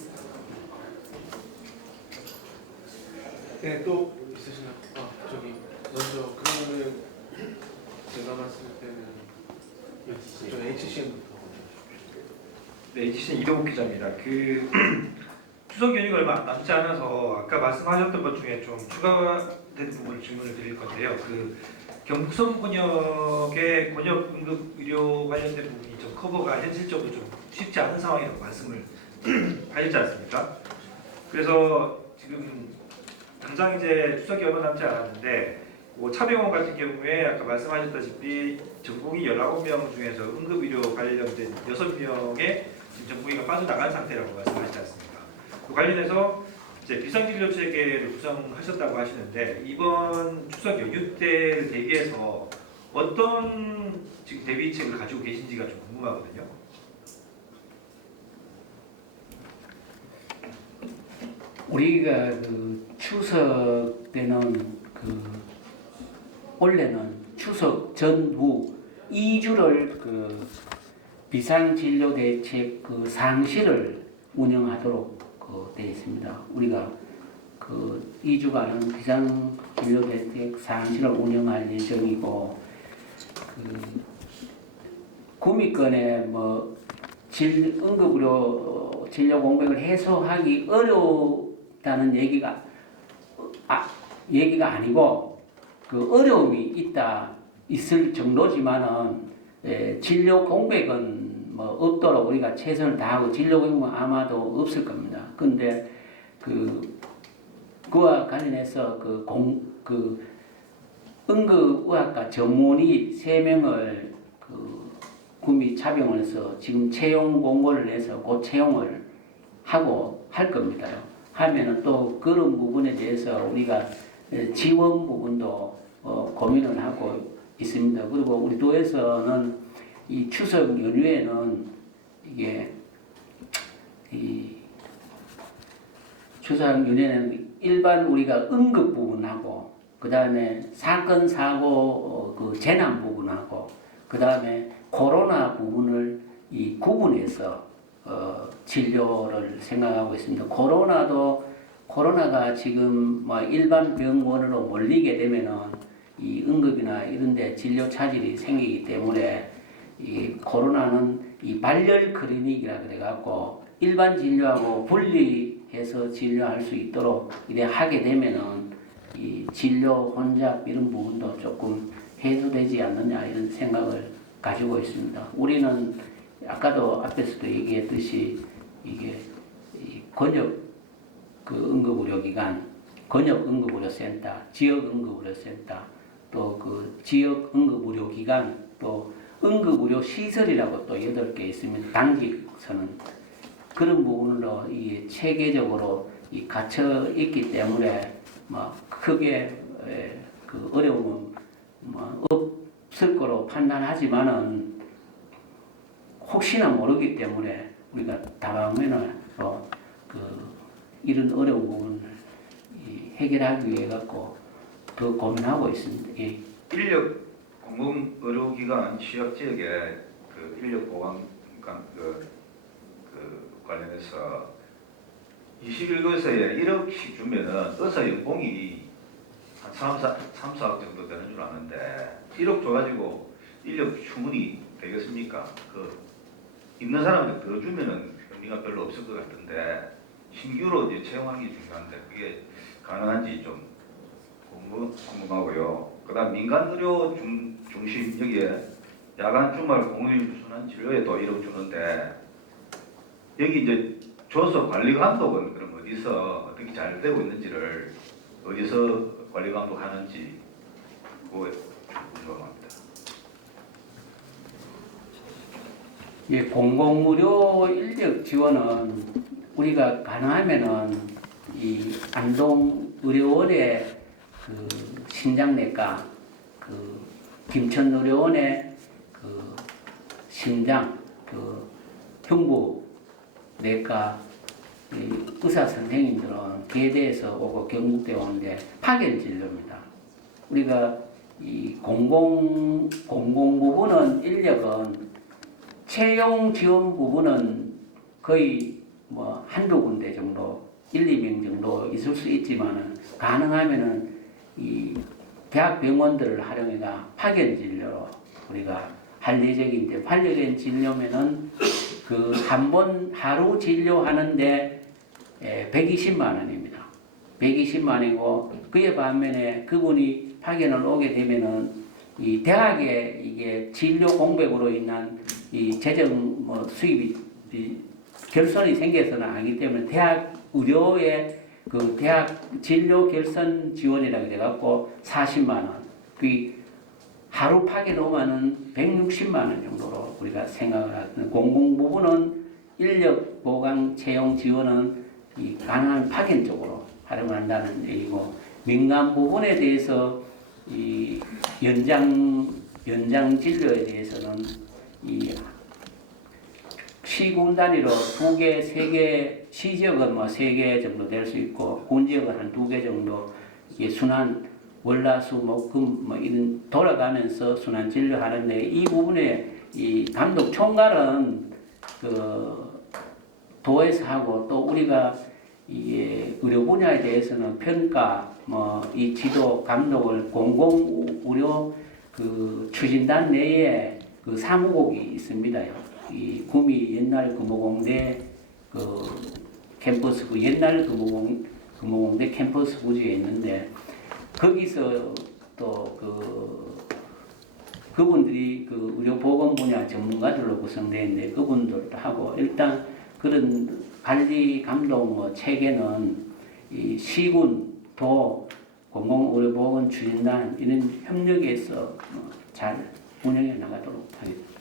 네, 또 있으시나요? 먼저 그러면은 제가 봤을 때는 저 HCM부터. 네, HCM 이동욱 기자입니다. 그 추석 연휴가 얼마 남지 않아서 아까 말씀하셨던 것 중에 좀 추가된 부분을 질문을 드릴 건데요. 그 경북 서부 권역의 권역 응급 의료 관련된 부분이 좀 커버가 현실적으로 좀 쉽지 않은 상황이라고 말씀을 하셨지 않습니까? 그래서 지금 당장 이제 추석이 얼마 남지 않았는데 뭐 차병원 같은 경우에 아까 말씀하셨다시피 전공의 19명 중에서 응급의료 관련된 6명의 지금 전공의가 빠져나간 상태라고 말씀하시지 않습니까? 그 관련해서 이제 비상진료 체계를 구성하셨다고 하시는데 이번 추석 연휴 때를 대비해서 어떤 지금 대비책을 가지고 계신지가 좀 궁금하거든요. 우리가 그 추석 때는 원래는 추석 전후 2주를 그 비상진료대책 그 상시를 운영하도록 되어 있습니다. 우리가 그 2주간은 비상진료대책 상시를 운영할 예정이고 그 구미권에 뭐 응급의료 진료 공백을 해소하기 어렵다는 얘기가 아니고 그 어려움이 있을 정도지만은 진료 공백은 뭐 없도록 우리가 최선을 다하고 진료 공백은 아마도 없을 겁니다. 근데 그와 관련해서 응급의학과 전문의 3명을 구미 차병원에서 지금 채용 공고를 내서 곧 채용을 하고 할 겁니다. 하면은 또 그런 부분에 대해서 우리가 지원 부분도 고민을 하고 있습니다. 그리고 우리 도에서는 이 추석 연휴에는 이게 이 추석 연휴에는 일반 우리가 응급 부분하고 그 다음에 사건 사고 그 재난 부분하고 그 다음에 코로나 부분을 이 구분해서 진료를 생각하고 있습니다. 코로나가 지금 뭐 일반 병원으로 몰리게 되면은 이 응급이나 이런데 진료 차질이 생기기 때문에 이 코로나는 이 발열 클리닉이라 그래갖고 일반 진료하고 분리해서 진료할 수 있도록 이래 하게 되면은 이 진료 혼잡 이런 부분도 조금 해소되지 않느냐 이런 생각을 가지고 있습니다. 우리는 아까도 앞에서도 얘기했듯이 이게 권역 응급의료기관, 권역 응급의료센터, 지역 응급의료센터, 또 그 지역 응급의료기관, 또 응급의료 시설이라고 또 8개 있습니다. 당직서는 그런 부분으로 이 체계적으로 갇혀 있기 때문에 뭐 크게 그 어려움은 뭐 없을 거로 판단하지만은 혹시나 모르기 때문에 우리가 다음에는 이런 어려운 부분을 해결하기 위해 갖고 더 고민하고 있습니다. 예. 인력 공공의료기관 취약 지역의 그 인력 보강 관련해서 21거세에 1억씩 주면은 의사 연봉이 한 3, 4억 정도 되는 줄 아는데 1억 줘가지고 인력 충분히 되겠습니까? 있는 사람한테 더 주면은 의미가 별로 없을 것 같은데 신규로 이제 채용하는 게 중요한데 그게 가능한지 좀 궁금하고요. 그다음 민간 의료 중심 여기에 야간 주말 공휴일 순환 진료에도 1억 주는데 여기 이제 줘서 관리 감독은 그럼 어디서 어떻게 잘 되고 있는지를 어디서 관리 감독하는지 그거 궁금합니다. 예, 공공의료 인력 지원은 우리가 가능하면은 이 안동의료원의 그 신장내과, 그 김천의료원의 그 심장, 그 흉부내과 의사 선생님들은 계대에서 오고 경북대 오는데 파견 진료입니다. 우리가 이 공공 부분은 인력은 채용 지원 부분은 거의 뭐 한두 군데 정도, 1, 2명 정도 있을 수 있지만은 가능하면은 이 대학 병원들을 활용해가 파견 진료로 우리가 할 예정인데 파견 진료면은 그 한 번 하루 진료하는데 120만 원입니다. 120만 원이고 그에 반면에 그분이 파견을 오게 되면은 이 대학에 이게 진료 공백으로 인한 이 재정 뭐 수입이 결손이 생겨서는 아니기 때문에 대학 의료의 그 대학 진료 결손 지원이라고 해갖고 40만 원. 그 하루 파견 오면은 160만 원 정도로 우리가 생각을 하는 공공 부분은 인력 보강 채용 지원은 이 가능한 파견적으로 활용한다는 얘기고 민간 부분에 대해서 이 연장 진료에 대해서는 이 시군 단위로 2개, 3개, 시지역은 뭐 3개 정도 될 수 있고 군 지역은 한 2개 정도 이게 순환 월화수목금 뭐 이런 돌아가면서 순환 진료하는데 이 부분에 이 감독 총괄은 그 도에서 하고 또 우리가 이게 의료 분야에 대해서는 평가 뭐 이 지도 감독을 공공 의료 그 추진단 내에 그 사무국이 있습니다요. 이 구미 옛날 금호공대 그 캠퍼스 그 옛날 금호공대 캠퍼스 부지에 있는데 거기서 또 그분들이 그 의료보건 분야 전문가들로 구성되어 있는데 그분들도 하고 일단 그런 관리 감독 뭐 체계는 이 시군, 도, 공공의료보건 추진단 이런 협력에서 잘 운영해 나가도록 하겠습니다.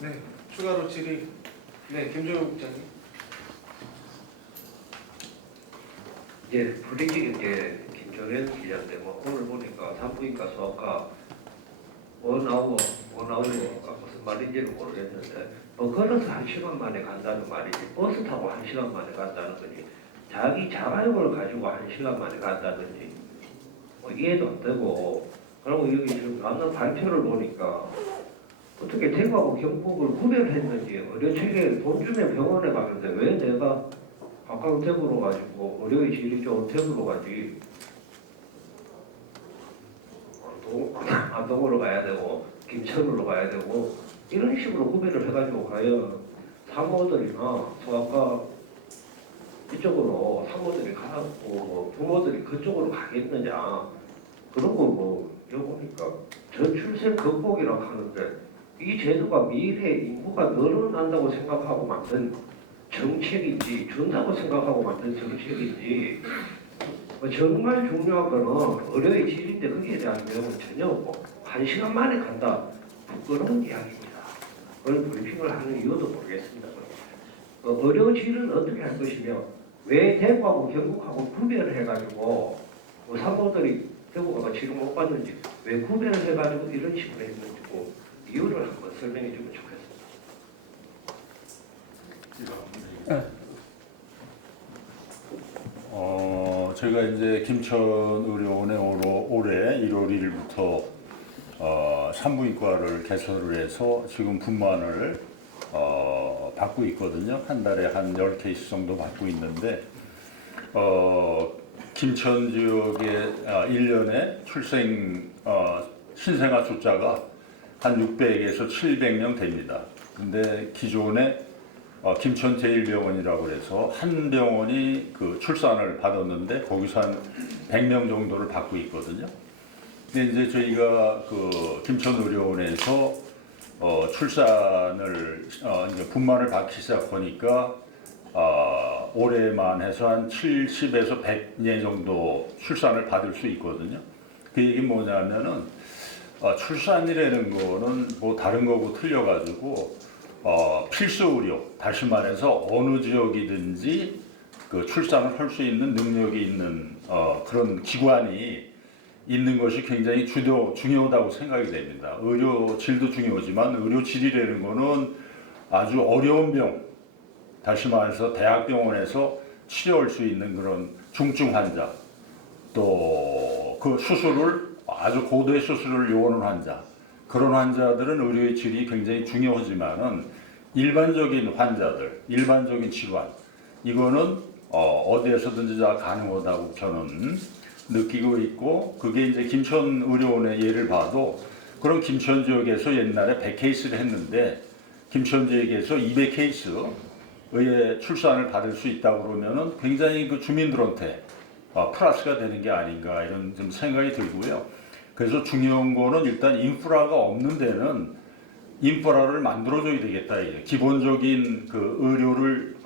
네, 추가로 질의. 네, 김종욱 국장님. 이제 브리핑 이제 김정현 기자인데 뭐 오늘 보니까 산부인과 소아과 원아웃 무슨 말인지는 모르겠는데 뭐 걸어서 1시간 만에 간다는 말이지 버스 타고 1시간 만에 간다는 거지 자기 자가용을 가지고 1시간 만에 간다든지 뭐 이해도 안 되고 그리고 여기 지금 나는 발표를 보니까 어떻게 대구하고 경북을 구별했는지 의료체계 돈 주면 병원에 가는데 왜 내가 가까운 대구로 가지고 의료의 질이 좋은 대구로 가지 안동으로 가야 되고 김천으로 가야 되고 이런 식으로 구별을 해가지고 과연 사모들이나 소아과 이쪽으로 사모들이 가고 뭐 부모들이 그쪽으로 가겠느냐 그런 거뭐 여보니까 저출생 극복이라고 하는데 이 제도가 미래에 인구가 늘어난다고 생각하고 만든 정책인지 준다고 생각하고 만든 정책인지 정말 중요한 거는 의료의 질인데 거기에 대한 내용은 전혀 없고 1시간 만에 간다 부끄러운 이야기입니다. 그걸 브리핑을 하는 이유도 모르겠습니다. 의료 질은 어떻게 할 것이며 왜 대구하고 경북하고 구별을 해가지고 사모들이 대구가 치료 못 받는지 왜 구별을 해가지고 이런 식으로 했는지 이유를 한번 설명해 주면 좋겠습니다. 저희가 이제 김천의료원에 올해 1월 1일부터 산부인과를 개설을 해서 지금 분만을 받고 있거든요. 한 달에 한 10케이스 정도 받고 있는데 김천 지역의 1년에 출생 신생아 숫자가 한 600에서 700명 됩니다. 근데 기존에 김천 제1병원이라고 해서 한 병원이 그 출산을 받았는데 거기서 한 100명 정도를 받고 있거든요. 근데 이제 저희가 그 김천의료원에서 출산을 이제 분만을 받기 시작하니까 올해만 해서 한 70에서 100예 정도 출산을 받을 수 있거든요. 그 얘기 뭐냐면은 출산이라는 거는 뭐 다른 거고 틀려가지고 필수 의료, 다시 말해서 어느 지역이든지 그 출산을 할 수 있는 능력이 있는 그런 기관이 있는 것이 굉장히 중요하다고 생각이 됩니다. 의료 질도 중요하지만 의료 질이라는 거는 아주 어려운 병, 다시 말해서 대학병원에서 치료할 수 있는 그런 중증 환자, 또 그 수술을 아주 고도의 수술을 요하는 환자, 그런 환자들은 의료의 질이 굉장히 중요하지만은 일반적인 환자들, 일반적인 질환, 이거는 어디에서든지 다 가능하다고 저는 느끼고 있고, 그게 이제 김천의료원의 예를 봐도 그런 김천 지역에서 옛날에 100케이스를 했는데 김천 지역에서 200케이스의 출산을 받을 수 있다고 그러면은 굉장히 그 주민들한테 플러스가 되는 게 아닌가 이런 좀 생각이 들고요. 그래서 중요한 거는 일단 인프라가 없는 데는 인프라를 만들어줘야 되겠다. 기본적인 그 의료를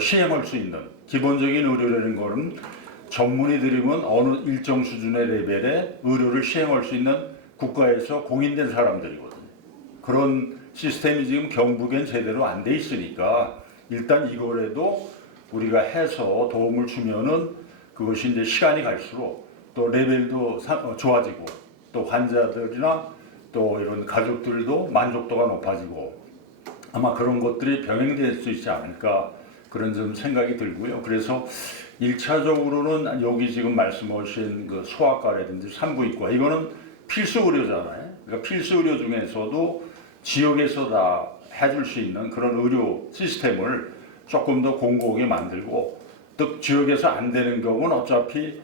시행할 수 있는 기본적인 의료라는 거는 전문의들이면 어느 일정 수준의 레벨의 의료를 시행할 수 있는 국가에서 공인된 사람들이거든요. 그런 시스템이 지금 경북엔 제대로 안 돼 있으니까 일단 이거라도 우리가 해서 도움을 주면은 그것이 이제 시간이 갈수록 또 레벨도 좋아지고 또 환자들이나 또 이런 가족들도 만족도가 높아지고 아마 그런 것들이 병행될 수 있지 않을까 그런 좀 생각이 들고요. 그래서 1차적으로는 여기 지금 말씀하신 그 소아과라든지 산부인과 이거는 필수 의료잖아요. 그러니까 필수 의료 중에서도 지역에서 다 해줄 수 있는 그런 의료 시스템을 조금 더 공고하게 만들고 또 지역에서 안 되는 경우는 어차피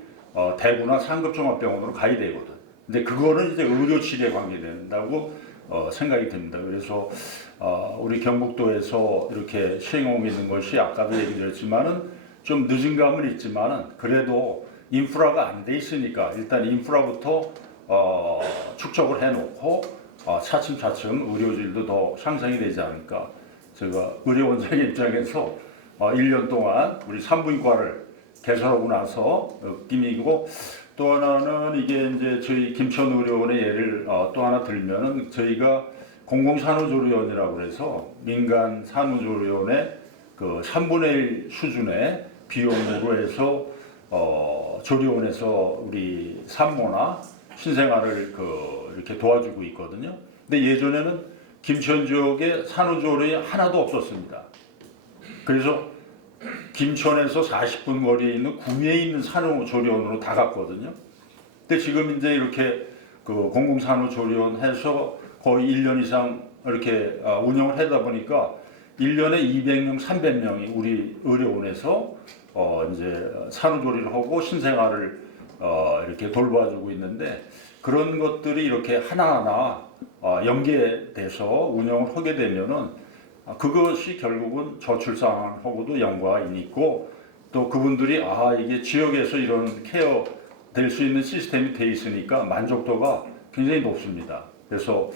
대구나 상급종합병원으로 가야 되거든. 근데 그거는 이제 의료 질에 관계된다고 생각이 듭니다. 그래서 우리 경북도에서 이렇게 시행하고 있는 것이 아까도 얘기드렸지만은 좀 늦은 감은 있지만은 그래도 인프라가 안 돼 있으니까 일단 인프라부터 축적을 해놓고 차츰차츰 의료질도 더 향상이 되지 않을까. 제가 의료원장의 입장에서 1년 동안 우리 산부인과를 개설하고 나서 느낌이고 또 하나는 이게 이제 저희 김천의료원의 예를 또 하나 들면은 저희가 공공산후조리원이라고 해서 민간 산후조리원의 그 3분의 1 수준의 비용으로 해서 조리원에서 우리 산모나 신생아를 이렇게 도와주고 있거든요. 근데 예전에는 김천 지역에 산후조리 하나도 없었습니다. 그래서 김천에서 40분 거리에 있는 구미에 있는 산후조리원으로 다 갔거든요. 근데 지금 이제 이렇게 그 공공산후조리원 해서 거의 1년 이상 이렇게 운영을 하다 보니까 1년에 200명, 300명이 우리 의료원에서 이제 산후조리를 하고 신생아를 이렇게 돌봐주고 있는데 그런 것들이 이렇게 하나하나 연계돼서 운영을 하게 되면은 그것이 결국은 저출산하고도 연관이 있고 또 그분들이 이게 지역에서 이런 케어 될 수 있는 시스템이 돼 있으니까 만족도가 굉장히 높습니다. 그래서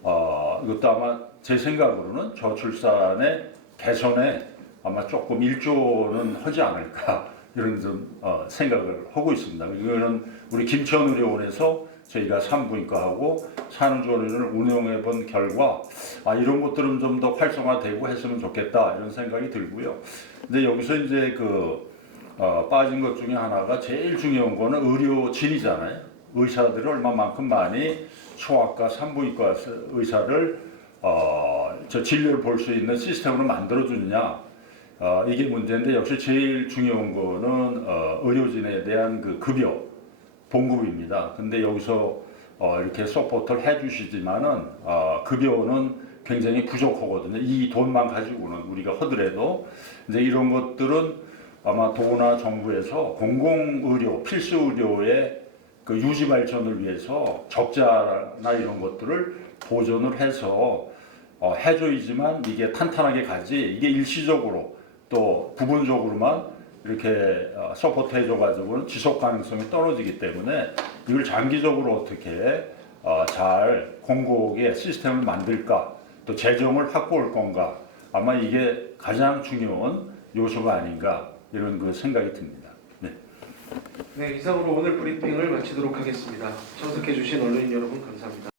이것도 아마 제 생각으로는 저출산의 개선에 아마 조금 일조는 하지 않을까 이런 좀 생각을 하고 있습니다. 이거는 우리 김천의료원에서 저희가 산부인과하고 산후조리원을 운영해 본 결과 이런 것들은 좀 더 활성화되고 했으면 좋겠다 이런 생각이 들고요. 근데 여기서 이제 빠진 것 중에 하나가 제일 중요한 거는 의료진이잖아요. 의사들을 얼마만큼 많이 소아과, 산부인과 의사를 진료를 볼 수 있는 시스템으로 만들어주느냐 이게 문제인데 역시 제일 중요한 거는 의료진에 대한 그 급여 봉급입니다. 근데 여기서 이렇게 서포트를 해주시지만은 급여는 굉장히 부족하거든요. 이 돈만 가지고는 우리가 하더라도 이제 이런 것들은 아마 도나 정부에서 공공의료, 필수의료의 그 유지 발전을 위해서 적자나 이런 것들을 보존을 해서 해줘야지만 이게 탄탄하게 가지 이게 일시적으로 또 부분적으로만 이렇게 서포트 해줘가지고는 지속 가능성이 떨어지기 때문에 이걸 장기적으로 어떻게 잘 공고하게 시스템을 만들까 또 재정을 확보할 건가 아마 이게 가장 중요한 요소가 아닌가 이런 그 생각이 듭니다. 네, 이상으로 오늘 브리핑을 마치도록 하겠습니다. 참석해주신 언론인 여러분 감사합니다.